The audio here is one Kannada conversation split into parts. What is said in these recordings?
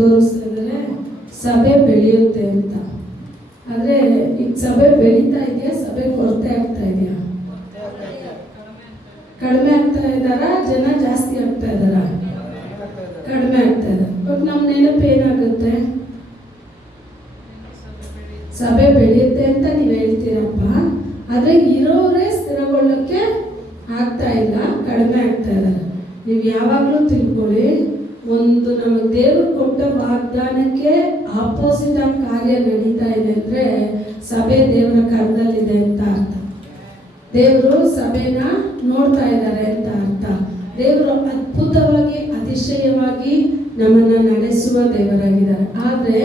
ತೋರಿಸ್ತಾ ಇದ್ದಾರೆ ಸಭೆ ಬೆಳೆಯುತ್ತೆ ಅಂತ. ಆದರೆ ಈಗ ಸಭೆ ಬೆಳೀತಾ ಇದೆಯಾ, ಸಭೆ ಕೊರತೆ ಆಗ್ತಾ ಇದೆಯಾ? ಕಡಿಮೆ ಆಗ್ತಾ ಇದ್ದಾರಾ, ಜನ ಜಾಸ್ತಿ ಆಗ್ತಾ ಇದ್ದಾರಾ? ಕಡಿಮೆ ಆಗ್ತಾ ಇದೆ. ಬಟ್ ನಮ್ಮ ನೆನಪು ಏನಾಗುತ್ತೆ? ಸಭೆ ಬೆಳೆಯುತ್ತೆ ಅಂತ ನೀವು ಹೇಳ್ತೀರಪ್ಪ, ಆದರೆ ಇರೋರೇ ಸ್ಥಿರಗೊಳ್ಳಕ್ಕೆ ಆಗ್ತಾ ಇಲ್ಲ, ಕಡಿಮೆ ಆಗ್ತಾ ಇದ್ದಾರೆ. ನೀವು ಯಾವಾಗಲೂ ತಿಳ್ಕೊಳ್ಳಿ, ಒಂದು ನಮಗೆ ದೇವರು ಕೊಟ್ಟ ವಾಗ್ದಾನಕ್ಕೆ ಆಪೋಸಿಟ್ ಆಗಿ ಕಾರ್ಯ ನಡೀತಾ ಇದೆ ಅಂದರೆ ಸಭೆ ದೇವರ ಕರದಲ್ಲಿದೆ ಅಂತ ಅರ್ಥ. ದೇವರು ಸಭೆನ ನೋಡ್ತಾ ಇದ್ದಾರೆ ಅಂತ ಅರ್ಥ. ದೇವರು ಅದ್ಭುತವಾಗಿ ಅತಿಶಯವಾಗಿ ನಮ್ಮನ್ನ ನಡೆಸುವ ದೇವರಾಗಿದ್ದಾರೆ. ಆದರೆ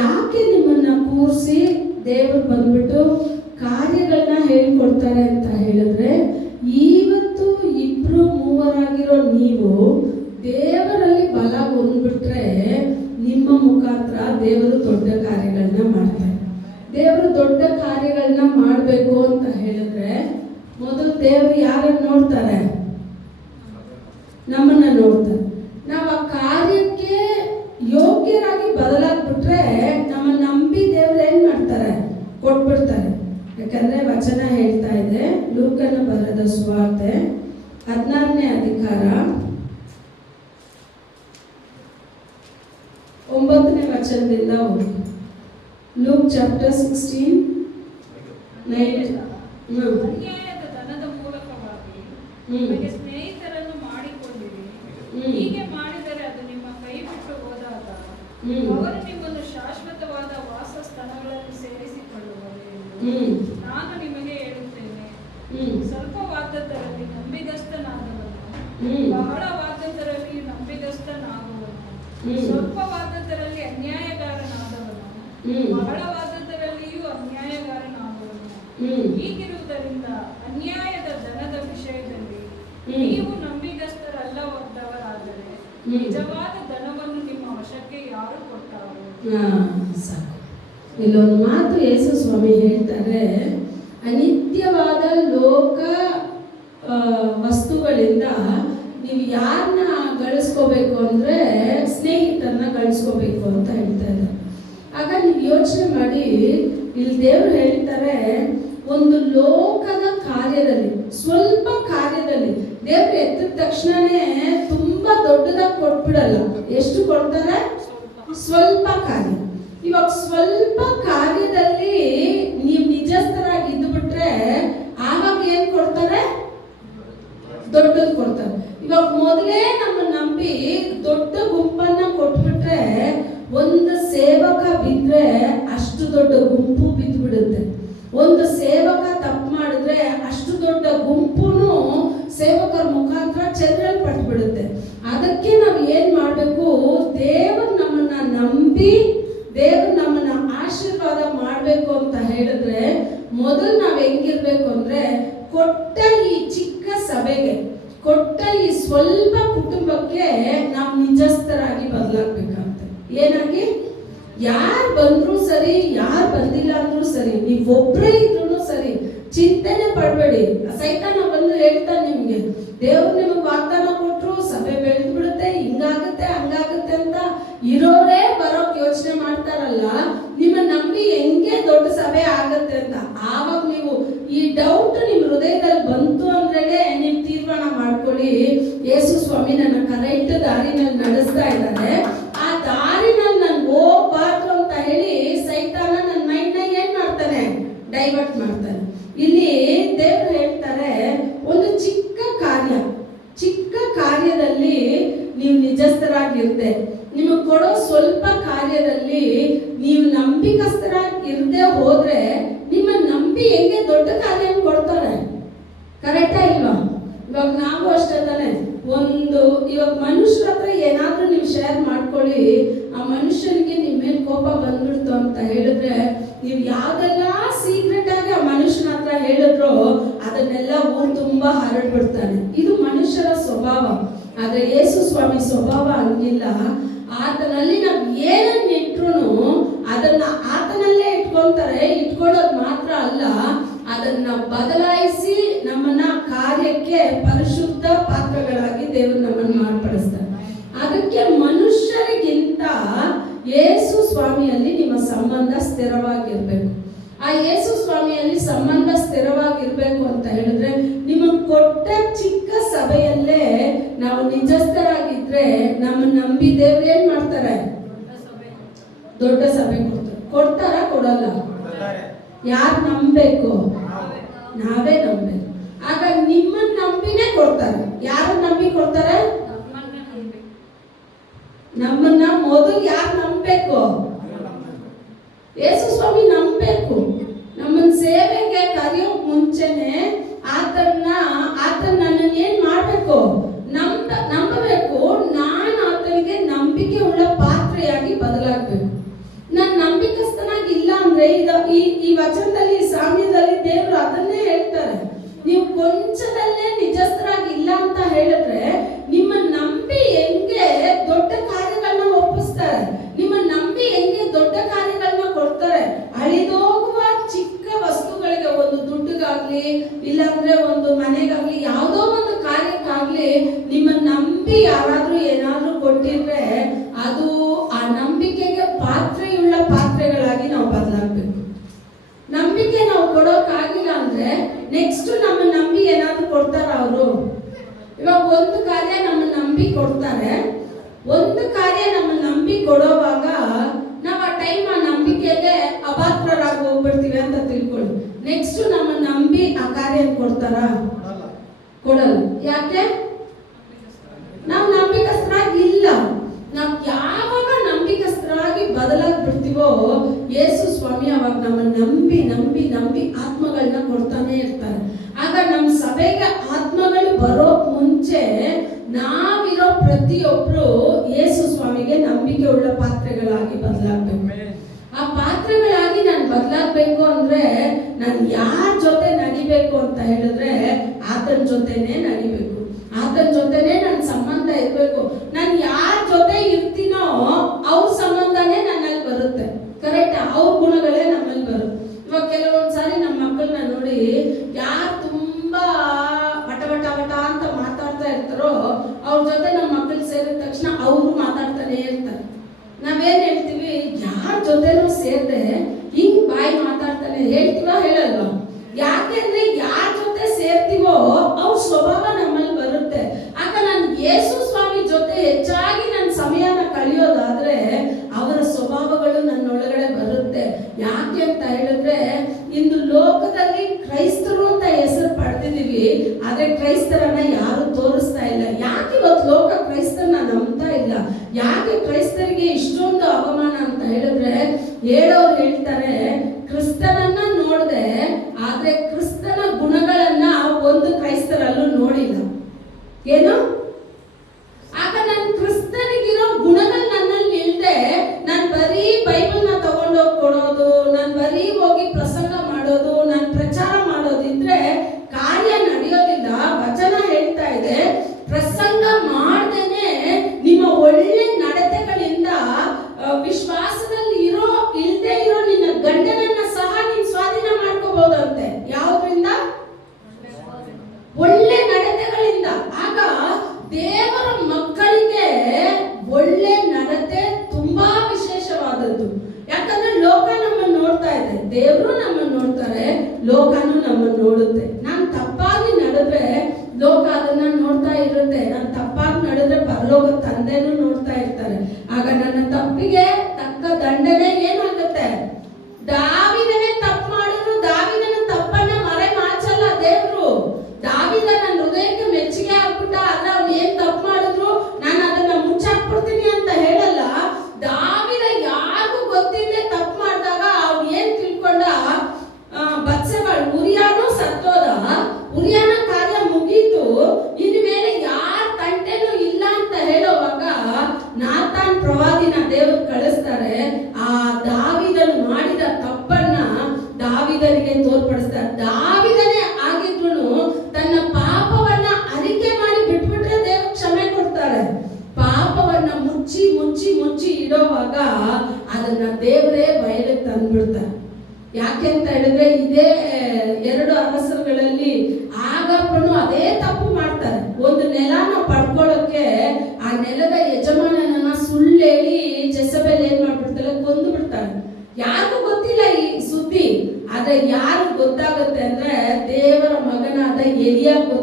ಯಾಕೆ ನಿಮ್ಮನ್ನ ಕೂರಿಸಿ ದೇವರು ಬಂದ್ಬಿಟ್ಟು ಕಾರ್ಯಗಳನ್ನ ಹೇಳ್ಕೊಡ್ತಾರೆ ಅಂತ ಹೇಳಿದ್ರೆ, ಇವತ್ತು 2-3 ನೀವು ದೇವರಲ್ಲಿ ಬಲ ಹೊಂದ್ಬಿಟ್ರೆ ನಿಮ್ಮ ಮುಖಾಂತರ ದೇವರು ದೊಡ್ಡ ಕಾರ್ಯಗಳನ್ನ ಮಾಡ್ತಾರೆ. ದೇವರು ದೊಡ್ಡ ಕಾರ್ಯಗಳನ್ನ ಮಾಡಬೇಕು ಅಂತ ಹೇಳಿದ್ರೆ ಮೊದಲು ದೇವರು ಯಾರನ್ನು ನೋಡ್ತಾರೆ? ನಮ್ಮನ್ನ ನೋಡ್ತಾರೆ. ನಾವು ಆ ಕಾರ್ಯಕ್ಕೆ ಯೋಗ್ಯರಾಗಿ ಬದಲಾಗ್ಬಿಟ್ರೆ ನಮ್ಮ ನಂಬಿ ದೇವರು ಏನ್ ಮಾಡ್ತಾರೆ? ಕೊಟ್ಬಿಡ್ತಾರೆ. ಯಾಕಂದ್ರೆ ವಚನ ಹೇಳ್ತಾ ಇದೆ, ಲೂಕನ ಬರೆದ ಸುವಾರ್ತೆ 16ನೇ ಅಧಿಕಾರ 9ನೇ ವಚನದಿಂದ ಓದಿ. Luke chapter 16:9. ಅನ್ಯಾಯದ ಧನದ ಮೂಲಕವಾಗಿ ನಿಮಗೆ ಸ್ನೇಹಿತರನ್ನು ಮಾಡಿಕೊಂಡಿರಿ. ಹೀಗೆ ಮಾಡಿದರೆ ಅದು ನಿಮ್ಮ ಕೈ ಬಿಟ್ಟು ಹೋದಾಗ ಅವರು ನಿಮ್ಮನ್ನು ಶಾಶ್ವತವಾದ ವಾಸಸ್ಥಾನಗಳಲ್ಲಿ ಸೇರಿಸಿಕೊಳ್ಳುವರು ಎಂದು ನಾನು ನಿಮಗೆ ಹೇಳುತ್ತೇನೆ. ಸ್ವಲ್ಪವಾದದ್ದರಲ್ಲಿ ನಂಬಿಗಸ್ತನಾದವನು ಬಹಳವಾದದ್ದರಲ್ಲಿ ನಂಬಿಗಸ್ತನಾಗುವನು. ಸ್ವಲ್ಪವಾದದ್ದರಲ್ಲಿ ಅನ್ಯಾಯಗಾರನಾದವನು ಬಹಳವಾದದ್ದರಲ್ಲಿಯೂ ಅನ್ಯಾಯಗಾರನಾಗುವನು. ಹೀಗಿರುವುದರಿಂದ ಅನ್ಯಾಯದ ಧನದ ವಿಷಯದಲ್ಲಿ ನೀವು ನಂಬಿಗಸ್ತರಲ್ಲದವರಾದರೆ ನಿಜವಾದ ಧನವನ್ನು ನಿಮ್ಮ ವಶಕ್ಕೆ ಯಾರು ಕೊಟ್ಟಾರು? ಇಲ್ಲೊಂದು ಮಾತು ಯೇಸು ಸ್ವಾಮಿ ಹೇಳ್ತಾರೆ, ಅನಿತ್ಯವಾದ ಲೋಕ ವಸ್ತುಗಳಿಂದ ನೀವು ಯಾರನ್ನ ಗಳಿಸ್ಕೋಬೇಕು ಅಂದ್ರೆ ಸ್ನೇಹಿತರನ್ನ ಗಳಿಸ್ಕೋಬೇಕು ಅಂತ ಹೇಳ್ತಾ ಇದ್ದಾರೆ. ಆಗ ನೀವು ಯೋಚನೆ ಮಾಡಿ, ಇಲ್ಲಿ ದೇವರು ಹೇಳ್ತಾರೆ, ಒಂದು ಲೋಕದ ಕಾರ್ಯದಲ್ಲಿ, ಸ್ವಲ್ಪ ಕಾರ್ಯದಲ್ಲಿ ದೇವರು ಎದ್ದ ತಕ್ಷಣನೇ ತುಂಬಾ ದೊಡ್ಡದಾಗಿ ಕೊಟ್ಬಿಡಲ್ಲ. ಎಷ್ಟು ಕೊಡ್ತಾರೆ? ಸ್ವಲ್ಪ ಕಾರ್ಯ. ಇವಾಗ ಸ್ವಲ್ಪ ಕಾರ್ಯದಲ್ಲಿ ನೀವು ನಿಜಸ್ಥರಾಗಿ ಇದ್ದುಬಿಟ್ರೆ ಆವಾಗ ಏನ್ ಕೊಡ್ತಾರೆ? ದೊಡ್ಡದು ಕೊಡ್ತಾರೆ. ಇವಾಗ ಮೊದಲೇ ನಮ್ಮ ನಂಬಿ ದೊಡ್ಡ ಗುಂಪನ್ನ ಕೊಟ್ಬಿಟ್ರೆ, ಒಂದು ಸೇವಕ ಬಿದ್ರೆ ಅಷ್ಟು ದೊಡ್ಡ ಗುಂಪು ಬಿದ್ದು ಬಿಡುತ್ತೆ. ಒಂದು ಸೇವಕ ತಪ್ಪು ಮಾಡಿದ್ರೆ ಅಷ್ಟು ದೊಡ್ಡ ಗುಂಪುನು ಸೇವಕರ ಮುಖಾಂತರ ಚೆದರಲ್ಪಟ್ಟು ಬಿಡುತ್ತೆ. ಅದಕ್ಕೆ ನಾವು ಏನ್ ಮಾಡ್ಬೇಕು? ದೇವರು ನಮ್ಮನ್ನ ನಂಬಿ ದೇವರು ನಮ್ಮನ್ನ ಆಶೀರ್ವಾದ ಮಾಡ್ಬೇಕು ಅಂತ ಹೇಳಿದ್ರೆ ಮೊದಲು ನಾವು ಹೆಂಗಿರ್ಬೇಕು ಅಂದ್ರೆ, ಕೊಟ್ಟ ಈ ಚಿಕ್ಕ ಸಭೆಗೆ, ಕೊಟ್ಟ ಈ ಸ್ವಲ್ಪ ಕುಟುಂಬಕ್ಕೆ ನಾವು ನಿಜಸ್ಥರಾಗಿ ಬದಲಾಗ್ಬೇಕಂತೆ. ಏನಾಗಿ? ಯಾರು ಬಂದ್ರು ಸರಿ, ಯಾರು ಬಂದಿಲ್ಲ ಅಂದ್ರೂ ಸರಿ, ನೀವು ಒಬ್ಬರೇ ಇದ್ರು ಸರಿ, ಚಿಂತೆನೆ ಪಡಬೇಡಿ. ಸೈತಾನ ಬಂದು ಹೇಳ್ತಾನೆ ನಿಮ್ಗೆ, ದೇವ್ರು ನಿಮಗೆ ವಾಗ್ದಾನ ಕೊಟ್ರು, ಸಭೆ ಬೆಳೆದು ಬಿಡುತ್ತೆ, ಹಿಂಗಾಗುತ್ತೆ ಹಂಗಾಗುತ್ತೆ ಅಂತ. ಇರೋರೇ ಬರೋಕ್ ಯೋಚನೆ ಮಾಡ್ತಾರಲ್ಲ, ನಿಮ್ಮ ನಂಬಿ ಹೆಂಗೆ ದೊಡ್ಡ ಸಭೆ ಆಗತ್ತೆ ಅಂತ. ಆವಾಗ ನೀವು ಈ ಡೌಟ್ ನಿಮ್ ಹೃದಯದಲ್ಲಿ ಬಂತು ಅಂದ್ರೆ ನೀವು ತೀರ್ಮಾನ ಮಾಡ್ಕೊಳ್ಳಿ, ಯೇಸು ಸ್ವಾಮಿ ನನ್ನ ಕರೆಕ್ಟ್ ದಾರಿನಲ್ಲಿ ನಡೆಸ್ತಾ ಇದ್ದಾರೆ, ಆ ದಾರಿನಲ್ಲಿ ನಾನು ಹೋಗ್ಬಾರ್ದು ಅಂತ ಹೇಳಿ ಸೈತಾನ ನನ್ನ ಮೈಂಡ್ನ ಏನ್ ಮಾಡ್ತಾನೆ? ಡೈವರ್ಟ್ ಮಾಡ್ತಾನೆ. ಇಲ್ಲಿ ದೇವರು ಹೇಳ್ತಾರೆ, ಒಂದು ಚಿಕ್ಕ ಕಾರ್ಯದಲ್ಲಿ ನೀವು ನಿಜಸ್ಥರಾಗಿರ್ದೆ, ನಿಮಗೆ ಕೊಡೋ ಸ್ವಲ್ಪ ಕಾರ್ಯದಲ್ಲಿ ನೀವು ನಂಬಿಕಸ್ಥರಾಗಿರ್ದೆ ಹೋದ್ರೆ ನಿಮ್ಮ ನಂಬಿ ಹೆಂಗೆ ದೊಡ್ಡ ಕಾರ್ಯ ಕೊಡ್ತಾರೆ? ಕರೆಕ್ಟಾ ಇಲ್ವಾ? ಇವಾಗ ನಾವು ಅಷ್ಟೇ ತಾನೆ, ಇವಾಗ ಮನುಷ್ಯರ ಹತ್ರ ಏನಾದ್ರೂ ನೀವು ಶೇರ್ ಮಾಡ್ಕೊಳ್ಳಿ, ಆ ಮನುಷ್ಯನಿಗೆ ನಿಮ್ಮ ಮೇಲೆ ಕೋಪ ಬಂದ್ಬಿಡ್ತು ಅಂತ ಹೇಳಿದ್ರೆ ನೀವು ಯಾವ್ದೆಲ್ಲ ಸೀಕ್ರೆಟ್ ಆಗಿ ಆ ಮನುಷ್ಯನ ಹತ್ರ ಹೇಳಿದ್ರು ಅದನ್ನೆಲ್ಲ ಊರು ತುಂಬಾ ಹರಡ್ಬಿಡ್ತಾನೆ. ಇದು ಮನುಷ್ಯರ ಸ್ವಭಾವ. ಆದ್ರೆ ಯೇಸು ಸ್ವಾಮಿ ಸ್ವಭಾವ ಹಂಗಿಲ್ಲ. ಆತನಲ್ಲಿ ನಾವು ಏನನ್ನ ಇಟ್ರು ಅದನ್ನ ಆತನಲ್ಲೇ ಇಟ್ಕೊಂತಾರೆ. ಇಟ್ಕೊಳ್ಳೋದು ಮಾತ್ರ ಅಲ್ಲ, ಅದನ್ನ ಬದಲಾಯಿಸಿ ನಮ್ಮನ್ನ ಕಾರ್ಯಕ್ಕೆ ಪರಿಶುದ್ಧ ಪಾತ್ರಗಳಾಗಿ ದೇವರು ನಮ್ಮನ್ನು ಮಾರ್ಪಡಿಸ್ತಾರೆ. ಅದಕ್ಕೆ ಮನುಷ್ಯರಿಗಿಂತ ಸ್ವಾಮಿಯಲ್ಲಿ ನಿಮ್ಮ ಸಂಬಂಧ ಸ್ಥಿರವಾಗಿರ್ಬೇಕು. ಆ ಯೇಸು ಸ್ವಾಮಿಯಲ್ಲಿ ಸಂಬಂಧ ಸ್ಥಿರವಾಗಿರ್ಬೇಕು ಅಂತ ಹೇಳಿದ್ರೆ ನಿಮಗೆ ಕೊಟ್ಟ ಚಿಕ್ಕ ಸಭೆಯಲ್ಲೇ ನಾವು ನಿಜಸ್ಥರಾಗಿದ್ರೆ ನಮ್ಮನ್ನ ನಂಬಿ ದೇವ್ರು ಏನ್ ಮಾಡ್ತಾರೆ? ದೊಡ್ಡ ಸಭೆ ಕೊಡ್ತಾರ ಕೊಡಲ್ಲ? ಯಾರು ನಂಬಬೇಕು? ನಾವೇ ನಂಬಬೇಕು. ಆಗ ನಿಮ್ಮನ್ನ ನಂಬಿನೇ ಕೊಡ್ತಾರೆ. ಯಾರು ನಂಬಿ ಕೊಡ್ತಾರೆ? ನಮ್ಮನ್ನ ಮೊದಲು ಯಾರು ನಂಬಬೇಕು? ಯೇಸು ಸ್ವಾಮಿ ನಂಬಬೇಕು. ನಮ್ಮನ್ನ ಸೇವೆಗೆ ಕರೆಯೋ ಮುಂಚೆನೆ ಆತನ ನನ್ನನ್ನು ಏನ್ ಮಾಡ್ಬೇಕು? ನಂಬಬೇಕು. ನಾನು ಆತನಿಗೆ ನಂಬಿಕೆ ಉಳ್ಳ ಪಾತ್ರೆಯಾಗಿ ಬದಲಾಗಬೇಕು. ನಾನು ನಂಬಿಕಸ್ಥನಾಗಿ ಇಲ್ಲ ಅಂದ್ರೆ ಈ ವಚನದಲ್ಲಿ, ಈ ಸಾಮ್ಯದಲ್ಲಿ ದೇವರು ಅದನ್ನೇ ಹೇಳ್ತಾರೆ. ನೀವು ಕೊಂಚದಲ್ಲೇ ನಿಜಸ್ಥರಾಗಿ ಇಲ್ಲ ಅಂತ ಹೇಳಿದ್ರೆ ನಿಮ್ಮ ನಂಬಿ ಹೆಂಗೆ ದೊಡ್ಡ ಕಾರ್ಯಗಳನ್ನ ಒಪ್ಪಿಸ್ತಾರೆ, ನಿಮ್ಮ ನಂಬಿ ಹೆಂಗೆ ದೊಡ್ಡ ಕಾರ್ಯಗಳನ್ನ ಕೊಡ್ತಾರೆ. ಅಳಿದೋಗುವ ಚಿಕ್ಕ ವಸ್ತುಗಳಿಗೆ, ಒಂದು ದುಡ್ಡಿಗಾಗ್ಲಿ ಇಲ್ಲಾಂದ್ರೆ ಒಂದು ಮನೆಗಾಗ್ಲಿ ಯಾವುದೋ ಒಂದು ಕಾರ್ಯಕ್ಕಾಗ್ಲಿ ನಿಮ್ಮ ನಂಬಿ ಯಾರಾದ್ರೂ ಏನಾದ್ರೂ ಕೊಟ್ಟಿದ್ರೆ ಅದು ಆ ನಂಬಿಕೆಗೆ ಪಾತ್ರೆಯುಳ್ಳ ಪಾತ್ರೆಗಳಾಗಿ ನಾವು ಬದಲಾಗಬೇಕು. ನಂಬಿಕೆ ನಾವು ಕೊಡೋಕ್ಕಾಗಿಲ್ಲ ಅಂದ್ರೆ ನೆಕ್ಸ್ಟ್ ನಮ್ಮ ನಂಬಿ ಏನಾದ್ರು ಕೊಡ್ತಾರ ಅವರು? ಇವಾಗ ಒಂದು ಕಾರ್ಯ ನಮ್ಮ ನಂಬಿ ಕೊಡ್ತಾರೆ, ಒಂದು ಕಾರ್ಯ ನಮ್ಮ ನಂಬಿ ಕೊಡೋವಾಗ ನಾವು ಆ ಟೈಮ್ ಆ ನಂಬಿಕೆಗೆ ಅಪಾತ್ರರಾಗಿ ಹೋಗ್ಬಿಡ್ತೀವಿ ಅಂತ ತಿಳ್ಕೊಳ್ಳಿ. ನೆಕ್ಸ್ಟ್ ನಮ್ಮ ನಂಬಿ ಆ ಕಾರ್ಯ ಕೊಡ್ತಾರ? ಕೊಡಲ್ಲ. ಯಾಕೆ? ನಾವು ನಂಬಿಕಸ್ಥರಾಗಿ ಇಲ್ಲ. ನಾವು ಯಾವಾಗ ನಂಬಿಕಸ್ಥರಾಗಿ ಬದಲಾಗ್ಬಿಡ್ತೀವೋ ಯೇಸು ಸ್ವಾಮಿ ಅವಾಗ ನಮ್ಮ ನಂಬಿ ನಂಬಿ ನಂಬಿ ಆತ್ಮಗಳನ್ನ ಕೊಡ್ತಾನೆ ಇರ್ತಾರೆ. ಆಗ ನಮ್ಮ ಸಭೆಗೆ ಆತ್ಮಗಳು ಬರೋಕ್ ಮುಂಚೆ ನಾವಿರೋ ಪ್ರತಿಯೊಬ್ರು ಯೇಸು ಸ್ವಾಮಿಗೆ ನಂಬಿಕೆ ಉಳ್ಳ ಪಾತ್ರೆಗಳಾಗಿ ಬದಲಾಗಬೇಕು. ಆ ಪಾತ್ರೆಗಳಾಗಿ ನಾನು ಬದಲಾಗಬೇಕು ಅಂದ್ರೆ ನಾನು ಯಾರ ಜೊತೆ ನಡಿಬೇಕು ಅಂತ ಹೇಳಿದ್ರೆ ಆತನ ಜೊತೆನೆ ನಡಿಬೇಕು. ಆತನ ಜೊತೆನೆ ನನ್ನ ಸಂಬಂಧ ಇರಬೇಕು. ನಾನು ಯಾರ ಜೊತೆ ಇರ್ತೀನೋ ಅವ್ರ ಸಂಬಂಧನೇ ನನ್ನಲ್ಲಿ ಬರುತ್ತೆ. ಕರೆಕ್ಟ್? ಅವ್ರ ಗುಣಗಳೇ ನಮ್ಮಲ್ಲಿ ಬರುತ್ತೆ. ಇವಾಗ ಕೆಲವೊಂದ್ಸಾರಿ ನಮ್ಮ ಮಕ್ಕಳನ್ನ ನೋಡಿ ಯಾರು ತುಂಬಾ ವಟ ವಟ ವಟ ಅಂತ ಮಾತಾಡ್ತಾ ಇರ್ತಾರೋ ಅವ್ರ ಜೊತೆ ನಮ್ಮ ಮಕ್ಕಳು ಸೇರಿದ ತಕ್ಷಣ ಅವರು ಮಾತಾಡ್ತಾನೆ ಇರ್ತಾರೆ. ನಾವೇನ್ ಹೇಳ್ತೀವಿ? ಯಾರ ಜೊತೆನೂ ಸೇರ್ದೆ ಹಿಂಗ್ ಬಾಯಿ ಮಾತಾಡ್ತಾನೆ ಹೇಳ್ತೀವ ಹೇಳಲ್ವಾ? ಯಾಕೆಂದ್ರೆ ಯಾರ ಜೊತೆ ಸೇರ್ತೀವೋ ಅವ್ರ ಸ್ವಭಾವ ನಮ್ಮಲ್ಲಿ ಬರುತ್ತೆ. ಆಗ ನಾನು ಯೇಸು ಸ್ವಾಮಿ ಜೊತೆ ಹೆಚ್ಚಾಗಿ ನನ್ನ ಸಮಯನ ಕಳೆಯೋದಾದ್ರೆ ಅವರ ಸ್ವಭಾವಗಳು ನನ್ನೊಳಗಡೆ ಬರುತ್ತೆ. ಯಾಕೆ ಅಂತ ಹೇಳಿದ್ರೆ ಇಂದು ಲೋಕದಲ್ಲಿ ಕ್ರೈಸ್ತರು ಅಂತ ಹೆಸರು ಪಡೆದಿದ್ದೀವಿ, ಆದ್ರೆ ಕ್ರೈಸ್ತರನ್ನ ಯಾರು ತೋರಿಸ್ತಾ ಇಲ್ಲ. ಯಾಕೆ ಇವತ್ತು ಲೋಕ ಕ್ರೈಸ್ತರನ್ನ ನಂಬ್ತಾ ಇಲ್ಲ? ಯಾಕೆ ಕ್ರೈಸ್ತರಿಗೆ ಇಷ್ಟೊಂದು ಅವಮಾನ ಅಂತ ಹೇಳಿದ್ರೆ ಹೇಳೋರು ಹೇಳ್ತಾರೆ ಕ್ರಿಸ್ತನನ್ನ ನೋಡ್ದೆ ಆದ್ರೆ ಕ್ರಿಸ್ತನ ಗುಣಗಳನ್ನ ಒಂದು ಕ್ರೈಸ್ತರಲ್ಲೂ ನೋಡಿಲ್ಲ. ಏನು? ಆಗ ನಾನು ಕ್ರಿಸ್ತನಿಗಿರೋ ಗುಣಗಳು ನನ್ನಲ್ಲಿ ಇಲ್ಲದೆ ನಾನು ಬರೀ ಬೈಬಲ್ನ ತಗೊಂಡೋಗಿ ಕೊಡೋದು, ನಾನು ಬರೀ ಹೋಗಿ ಪ್ರಸಂಗ ಮಾಡೋದು, ನಾನು ಪ್ರಚಾರ ಮಾಡೋದಿದ್ರೆ ಕಾರ್ಯ ನಡೆಯೋದಿಲ್ಲ. ವಚನ ಹೇಳ್ತಾ ಇದೆ ಪ್ರಸಂಗ ಮಾಡ್ದೇನೆ ನಿಮ್ಮ ಒಳ್ಳೆ ನಡತೆಗಳಿಂದ ವಿಶ್ವಾಸದಲ್ಲಿ ಇಲ್ಲದೆ ಇರೋ ನಿನ್ನ ಗಂಡನನ್ನ ಸಹ ನೀನು ಸ್ವಾಧೀನ ಮಾಡ್ಕೋಬಹುದಂತೆ. ಯಾವುದರಿಂದ? ಒಳ್ಳೆ ನಡತೆಗಳಿಂದ. ಆಗ ದೇವರ ಮಕ್ಕಳಿಗೆ ಒಳ್ಳೆ ನಡತೆ ತುಂಬಾ ವಿಶೇಷವಾದದ್ದು. ಯಾಕಂದ್ರೆ ಲೋಕ ನಮ್ಮನ್ನು ನೋಡ್ತಾ ಇದೆ, ದೇವರು ನಮ್ಮನ್ನು ನೋಡ್ತಾರೆ, ಲೋಕನು ನಮ್ಮನ್ನು ನೋಡುತ್ತೆ. ನಾನು ತಪ್ಪಾಗಿ ನಡೆದ್ರೆ ಲೋಕ ಅದನ್ನ ನೋಡ್ತಾ ಇರುತ್ತೆ, ನಾನು ತಪ್ಪಾಗಿ ನಡೆದ್ರೆ ಪರಲೋಕ ತಂದೆನೂ ನೋಡ್ತಾ ಇರ್ತಾರೆ. ಆಗ ನನ್ನ ತಪ್ಪಿಗೆ ತಕ್ಕ ದಂಡನೆ ಏನಾಗುತ್ತೆ? ದಾವಿದನೇ ತಪ್ಪು ಮಾಡಿದ್ರು ದಾವಿದನ ತಪ್ಪನ್ನ ಮರೆ ಮಾಚಲ್ಲ ದೇವ್ರು. ದಾವಿದ ನನ್ನ ಹೃದಯಕ್ಕೆ ಮೆಚ್ಚುಗೆ ಆಗ್ಬಿಟ್ಟ, ಆದ್ರೆ ಅವ್ನು ಏನ್ ತಪ್ಪು ಮಾಡಿದ್ರು ನಾನು ಅದನ್ನ ಮುಚ್ಚಾಕ್ಬಿಡ್ತೀನಿ ಅಂತ ಹೇಳಲ್ಲ. ದಾವಿದ ಯಾರಿಗೂ ಗೊತ್ತಿಲ್ಲದೆ ತಪ್ಪು ಮಾಡಿದಾಗ ಅವ್ನು ಏನ್ ತಿಳ್ಕೊಂಡ? ಬತ್ಸೆಬಾಳ್ ಉರಿಯಾನು ಸತ್ತೋದ, ಉರಿಯಾನ ಕಾರ್ಯ ಮುಗೀತು, ಇನ್ಮೇಲೆ ಯಾರ ತಂಟೆನೂ ಇಲ್ಲ ಅಂತ ಹೇಳುವಾಗ ನಾತಾನ್ ಪ್ರವಾದಿನ ದೇವರು ಕಳಿಸ್ತಾರೆ. ಆ ದಾವಿದನು ಮಾಡಿದ ತಪ್ಪನ್ನ ದಾವಿದನಿಗೆ ತೋರ್ಪಡಿಸ್ತಾರೆ. ದಾವಿದನೇ ಆಗಿದ್ರು ತನ್ನ ಪಾಪವನ್ನ ಅರಿಕೆ ಮಾಡಿ ಬಿಟ್ಬಿಟ್ರೆ ದೇವರು ಕ್ಷಮೆ ಕೊಡ್ತಾರೆ. ಪಾಪವನ್ನ ಮುಚ್ಚಿ ಮುಚ್ಚಿ ಮುಚ್ಚಿ ಇಡೋವಾಗ ಅದನ್ನ ದೇವರೇ ಬಯಲಿಗೆ ತಂದ್ಬಿಡ್ತಾರೆ. ಯಾಕೆಂತ ಹೇಳಿದ್ರೆ ಇದೇ 2 ಅರಸರುಗಳಲ್ಲಿ ಆಗಪ್ಪನು ಅದೇ ತಪ್ಪು ಮಾಡ್ತಾರೆ. ಒಂದು ನೆಲನ ಪಡ್ಕೊಳ್ಳೋಕೆ ಆ ನೆಲದ ಯಜಮಾನನನ್ನ ಸುಳ್ಳು ಹೇಳಿ ಜೆಸಬೆಲ್ ಏನ್ ಮಾಡ್ಬಿಡ್ತಾಳೆ? ಕೊಂದು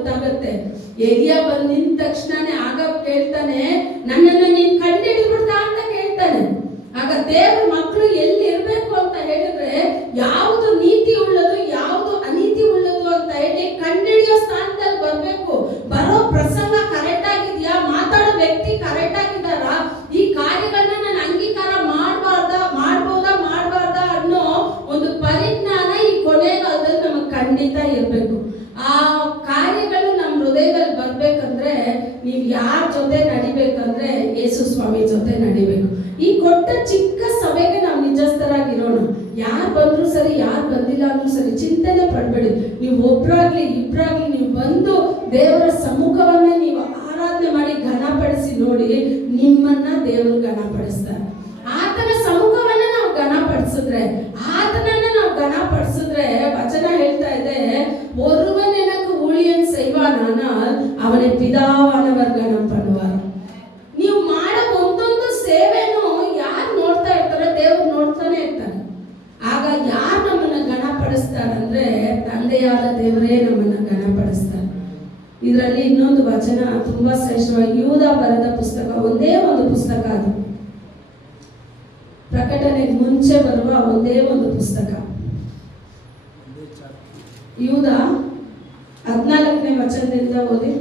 ಗೊತ್ತಾಗುತ್ತೆ. ಎಲಿಯಾ ಬಂದು ನಿಂತ ತಕ್ಷಣನೇ ಆಗ ಕೇಳ್ತಾನೆ, ನನ್ನನ್ನು ನೀನ್ ಕಂಡಿಡಿದ್ಬಿಡ್ತಾ ಅಂತ ಕೇಳ್ತಾನೆ. ಆಗ ದೇವ್ರ ಮಕ್ಕಳು ಎಲ್ಲಿ ಇರ್ಬೇಕು ಅಂತ ಹೇಳಿದ್ರೆ, ಯಾವುದು ನೀತಿ ಉಳ್ಳದು ಯಾವುದು ಅನೀತಿ ಉಳ್ಳದು ಅಂತ ಹೇಳಿ ಕಂಡಿಡಿಯೋ ಸ್ಥಾನದಲ್ಲಿ ಬರ್ಬೇಕು. ಬರೋ ಪ್ರಸಂಗ ಕರೆಕ್ಟ್ ಆಗಿದ್ಯಾ, ಮಾತಾಡೋ ವ್ಯಕ್ತಿ ಕರೆಕ್ಟ್ ಆಗಿದಾರ, ಈ ಕಾರ್ಯಗಳನ್ನ ನಾನು ಅಂಗೀಕಾರ ಮಾಡಬಾರ್ದಾ ಅನ್ನೋ ಒಂದು ಪರಿಜ್ಞಾನ ಈ ಕೊನೆಗಾಲದಲ್ಲಿ ನಮಗೆ ಖಂಡಿತ ಇರಬೇಕು. ಆ ಕಾರ್ಯಗಳು ನಮ್ಮ ಹೃದಯದಲ್ಲಿ ಬರ್ಬೇಕಂದ್ರೆ ನೀವು ಯಾರ ಜೊತೆ ನಡಿಬೇಕಂದ್ರೆ ಯೇಸು ಸ್ವಾಮಿ ಜೊತೆ ನಡಿಬೇಕು. ಈ ಕೊಟ್ಟ ಚಿಕ್ಕ ಸಭೆಗೆ ನಾವು ನಿಜಸ್ಥರಾಗಿರೋಣ. ಯಾರು ಬಂದ್ರು ಸರಿ, ಯಾರು ಬಂದಿಲ್ಲ ಅಂದ್ರೂ ಸರಿ, ಚಿಂತನೆ ಪಡ್ಬೇಡಿ. ನೀವು ಒಬ್ರಾಗ್ಲಿ ಇಬ್ರಾಗ್ಲಿ ನೀವು ಬಂದು ದೇವರ ಸಮ್ಮುಖವನ್ನ ನೀವು ಆರಾಧನೆ ಮಾಡಿ ಘನಪಡಿಸಿ ನೋಡಿ, ನಿಮ್ಮನ್ನ ದೇವರು ಘನಪಡಿಸ್ತಾರೆ. ಆತನ ಸಮ್ಮುಖವನ್ನ ನಾವು ಘನಪಡಿಸಿದ್ರೆ, ಆತನನ್ನ ನಾವು ಘನಪಡಿಸಿದ್ರೆ, ವಚನ ಹೇಳ್ತಾ ಇದೆ, ஒருவன் எனக்கு ஊழியம் செய்வானானால் அவனை பிதாவானவர் கனம் பண்ணுவார். ನೀವು ಮಾಡೋ ಒಂದೊಂದು ಸೇವೆನೂ ಯಾರು ನೋಡ್ತಾ ಇರ್ತಾರೆ, ದೇವ್ರು ನೋಡ್ತಾನೆ ಇರ್ತಾರೆ. ಆಗ ಯಾರು ನಮ್ಮನ್ನ ಘನಪಡಿಸ್ತಾರಂದ್ರೆ ತಂದೆಯಾದ ದೇವರೇ ನಮ್ಮನ್ನ ಘನಪಡಿಸ್ತಾರೆ. ಇದರಲ್ಲಿ ಇನ್ನೊಂದು ವಚನ ತುಂಬಾ ಶ್ರೇಷ್ಠವಾಗಿ, ಯೂದ ಬರೆದ ಪುಸ್ತಕ, ಒಂದೇ ಒಂದು ಪುಸ್ತಕ ಅದು, ಪ್ರಕಟಣೆಗೆ ಮುಂಚೆ ಬರುವ ಒಂದೇ ಒಂದು ಪುಸ್ತಕ. ಯೂದ 14ನೇ ವಚನದಿಂದ ಓದಿ.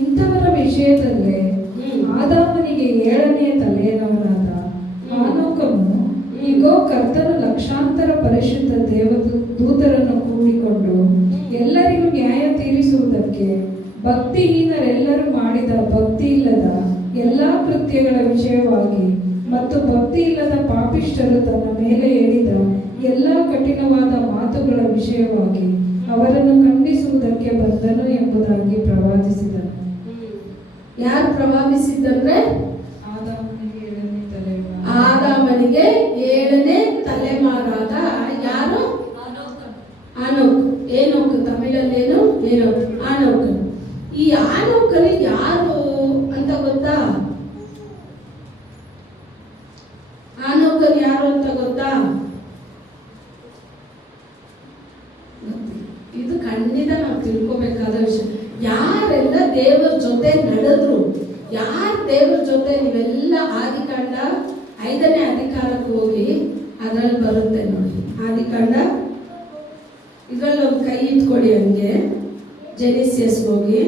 ಇಂಥವರ ವಿಷಯದಲ್ಲೇ ಆದಾಮನಿಗೆ 7ನೇ ತಲೆಯವನಾದ ಆನೋಕನು, ಈಗೋ ಕರ್ತನು ಲಕ್ಷಾಂತರ ಪರಿಶುದ್ಧ ದೇವದೂತರನ್ನು ಕೂಡಿಕೊಂಡು ಎಲ್ಲರಿಗೂ ನ್ಯಾಯ ತೀರಿಸುವುದಕ್ಕೆ ಭಕ್ತಿಹೀನರೆಲ್ಲರೂ ಮಾಡಿದ ಭಕ್ತಿ ಇಲ್ಲದ ಎಲ್ಲಾ ಕೃತ್ಯಗಳ ವಿಷಯವಾಗಿ ಮತ್ತು ಭಕ್ತಿ ಇಲ್ಲದ ಪಾಪಿಷ್ಠರು ತನ್ನ ಮೇಲೆ ಹೇಳಿದ ಎಲ್ಲಾ ಕಠಿಣವಾದ ಮಾತುಗಳ ವಿಷಯವಾಗಿ ಅವರನ್ನು ಖಂಡಿಸುವುದಕ್ಕೆ ಬಂದನು ಎಂಬುದಾಗಿ ಪ್ರವಾದಿಸಿದನು. ಯಾರು ಪ್ರವಾದಿಸಿದಂದ್ರೆ ಆದಾಮನಿಗೆ 7ನೇ ತಲೆಮಾರಾದ ಯಾರು? ಆನೋಕ್. ಏನೋಕ್ ತಮಿಳಲ್ಲೇನು? ಏನೋಕ್, ಆನೋಕ್. ಈ ಆನೋಕನು ಯಾರು ಅಂತ ಗೊತ್ತಾ? ಆನೋಕನು ಯಾರು ಅಂತ ಗೊತ್ತಾ? ಇದು ಖಂಡಿತ ನಾವು ತಿಳ್ಕೊಬೇಕಾದ ವಿಷಯ. ಯಾರೆಲ್ಲ ದೇವರ ಜೊತೆ ನಡೆದ್ರು, ಯಾರು ದೇವರ ಜೊತೆ, ನೀವೆಲ್ಲ ಆದಿಕಾಂಡ 5ನೇ ಅಧಿಕಾರಕ್ಕೆ ಹೋಗಿ ಅದರಲ್ಲಿ ಬರುತ್ತೆ ನೋಡಿ. ಆದಿಕಾಂಡ ಇದರಲ್ಲಿ ಒಂದು ಕೈ ಇಟ್ಕೊಡಿ, ಹಂಗೆ ಜೆನಿಸಿಯಸ್ ಹೋಗಿ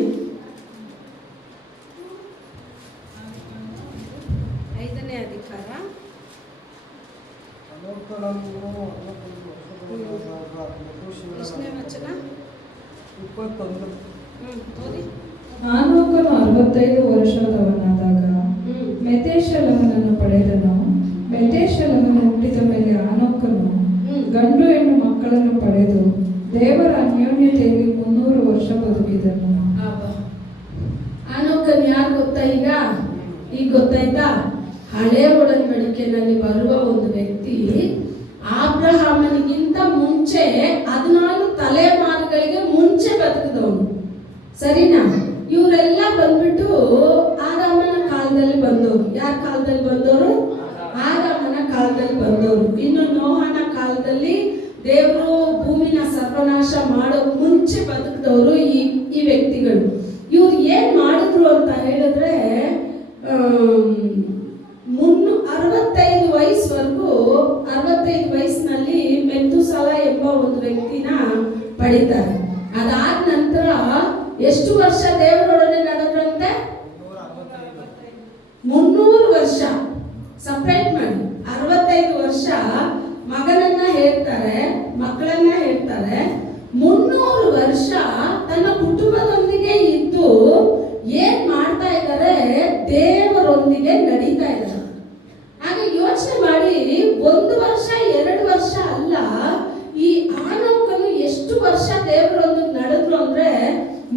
5ನೇ ಅಧಿಕಾರ 21. ಆನೋಕನು 65 ವರ್ಷದವನಾದಾಗ ಮೆತೇಶಲಹನನ್ನು ಪಡೆದನು. ಮೆತೇಶಲಹನು ಹುಟ್ಟಿದ ಮೇಲೆ ಆನೋಕನು ಗಂಡು ಹೆಣ್ಣು ಮಕ್ಕಳನ್ನು ಪಡೆದು ದೇವರ ಅನ್ಯೋನ್ಯತೆಯಲ್ಲಿ 300 ವರ್ಷ ಬದುಕಿದನು. ಆನೋಕನ್ ಯಾರು ಗೊತ್ತಾ? ಈಗ ಗೊತ್ತಾಯ್ತಾ? ಹಳೆ ಒಡಂಬಡಿಕೆಯಲ್ಲಿ ಬರುವ ಒಂದು ವ್ಯಕ್ತಿ, ಅಬ್ರಹಾಮನಿಗಿಂತ ಮುಂಚೆ 14 ತಲೆಮಾರುಗಳಿಗೆ ಮುಂಚೆ ಬದುಕಿದವನು. ಸರಿನಾ? ಇವರೆಲ್ಲ ಬಂದ್ಬಿಟ್ಟು ಆದಾಮನ ಕಾಲದಲ್ಲಿ ಬಂದವರು. ಯಾರ ಕಾಲದಲ್ಲಿ ಬಂದವರು? ಆದಾಮನ ಕಾಲದಲ್ಲಿ ಬಂದವರು. ಇನ್ನು ನೋಹನ ಕಾಲದಲ್ಲಿ ದೇವರು ಭೂಮಿನ ಸರ್ವನಾಶ ಮಾಡೋ ಮುಂಚೆ ಬದುಕಿದವರು ಈ ವ್ಯಕ್ತಿಗಳು. ಇವ್ರು ಏನ್ ಮಾಡಿದ್ರು ಅಂತ ಹೇಳಿದ್ರೆ, 65 ವಯಸ್ಸುವರೆಗೂ, 65 ವಯಸ್ಸಿನಲ್ಲಿ ಮೆತೂಸಲ ಎಂಬ ಒಂದು ವ್ಯಕ್ತಿನ ಪಡಿತಾರೆ. ಅದಾದ ನಂತರ ಎಷ್ಟು ವರ್ಷ ದೇವರೊಡನೆ ನಡೆದ್ರಂತೆ? 300 ವರ್ಷ. ಸಪ್ರೇಟ್ ಮಾಡಿ, 65 ವರ್ಷ ಮಗನನ್ನ ಹೇಳ್ತಾರೆ, ಮಕ್ಕಳನ್ನ ಹೇಳ್ತಾರೆ. 300 ವರ್ಷ ತನ್ನ ಕುಟುಂಬದೊಂದಿಗೆ ಇದ್ದು ಏನ್ ಮಾಡ್ತಾ ಇದ್ದಾರೆ? ದೇವರೊಂದಿಗೆ ನಡೀತಾ ಇದ್ದಾರೆ. ಆಗ ಯೋಚನೆ ಮಾಡಿ, 1 ವರ್ಷ 2 ವರ್ಷ ಅಲ್ಲ, ಈ ಆನೋಕನು ಎಷ್ಟು ವರ್ಷ ದೇವರೊಂದಿಗೆ ನಡೆದ್ರು ಅಂದ್ರೆ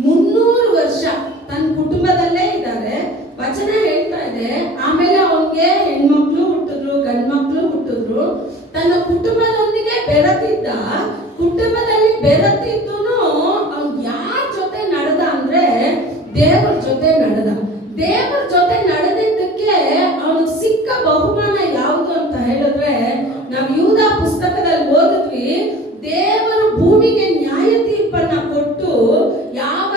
300 ವರ್ಷ ತನ್ನ ಕುಟುಂಬದಲ್ಲೇ ಇದ್ದಾರೆ. ವಚನ ಹೇಳ್ತಾ ಇದೆ, ಆಮೇಲೆ ಅವನಿಗೆ ಹೆಣ್ಮಕ್ಳು ಹುಟ್ಟಿದ್ರು, ಗಂಡು ಮಕ್ಳು ಹುಟ್ಟಿದ್ರು. ತನ್ನ ಕುಟುಂಬದೊಂದಿಗೆ ಬೆರೆತಿದ್ದ. ಕುಟುಂಬದಲ್ಲಿ ಬೆರೆತಿದ್ದು ಅವ್ನು ಯಾರ ಜೊತೆ ನಡೆದ ಅಂದ್ರೆ ದೇವರ ಜೊತೆ ನಡೆದ. ದೇವರ ಜೊತೆ ನಡೆದಿದ್ದಕ್ಕೆ ಅವನಿಗೆ ಸಿಕ್ಕ ಬಹುಮಾನ ಯಾವುದು ಅಂತ ಹೇಳಿದ್ರೆ, ನಾವು ಯೂದ ಪುಸ್ತಕದಲ್ಲಿ ಓದಿದ್ವಿ, ದೇವರು ಭೂಮಿಗೆ ನ್ಯಾಯ ತೀರ್ಪನ್ನ ಕೊಟ್ಟು ಯಾವ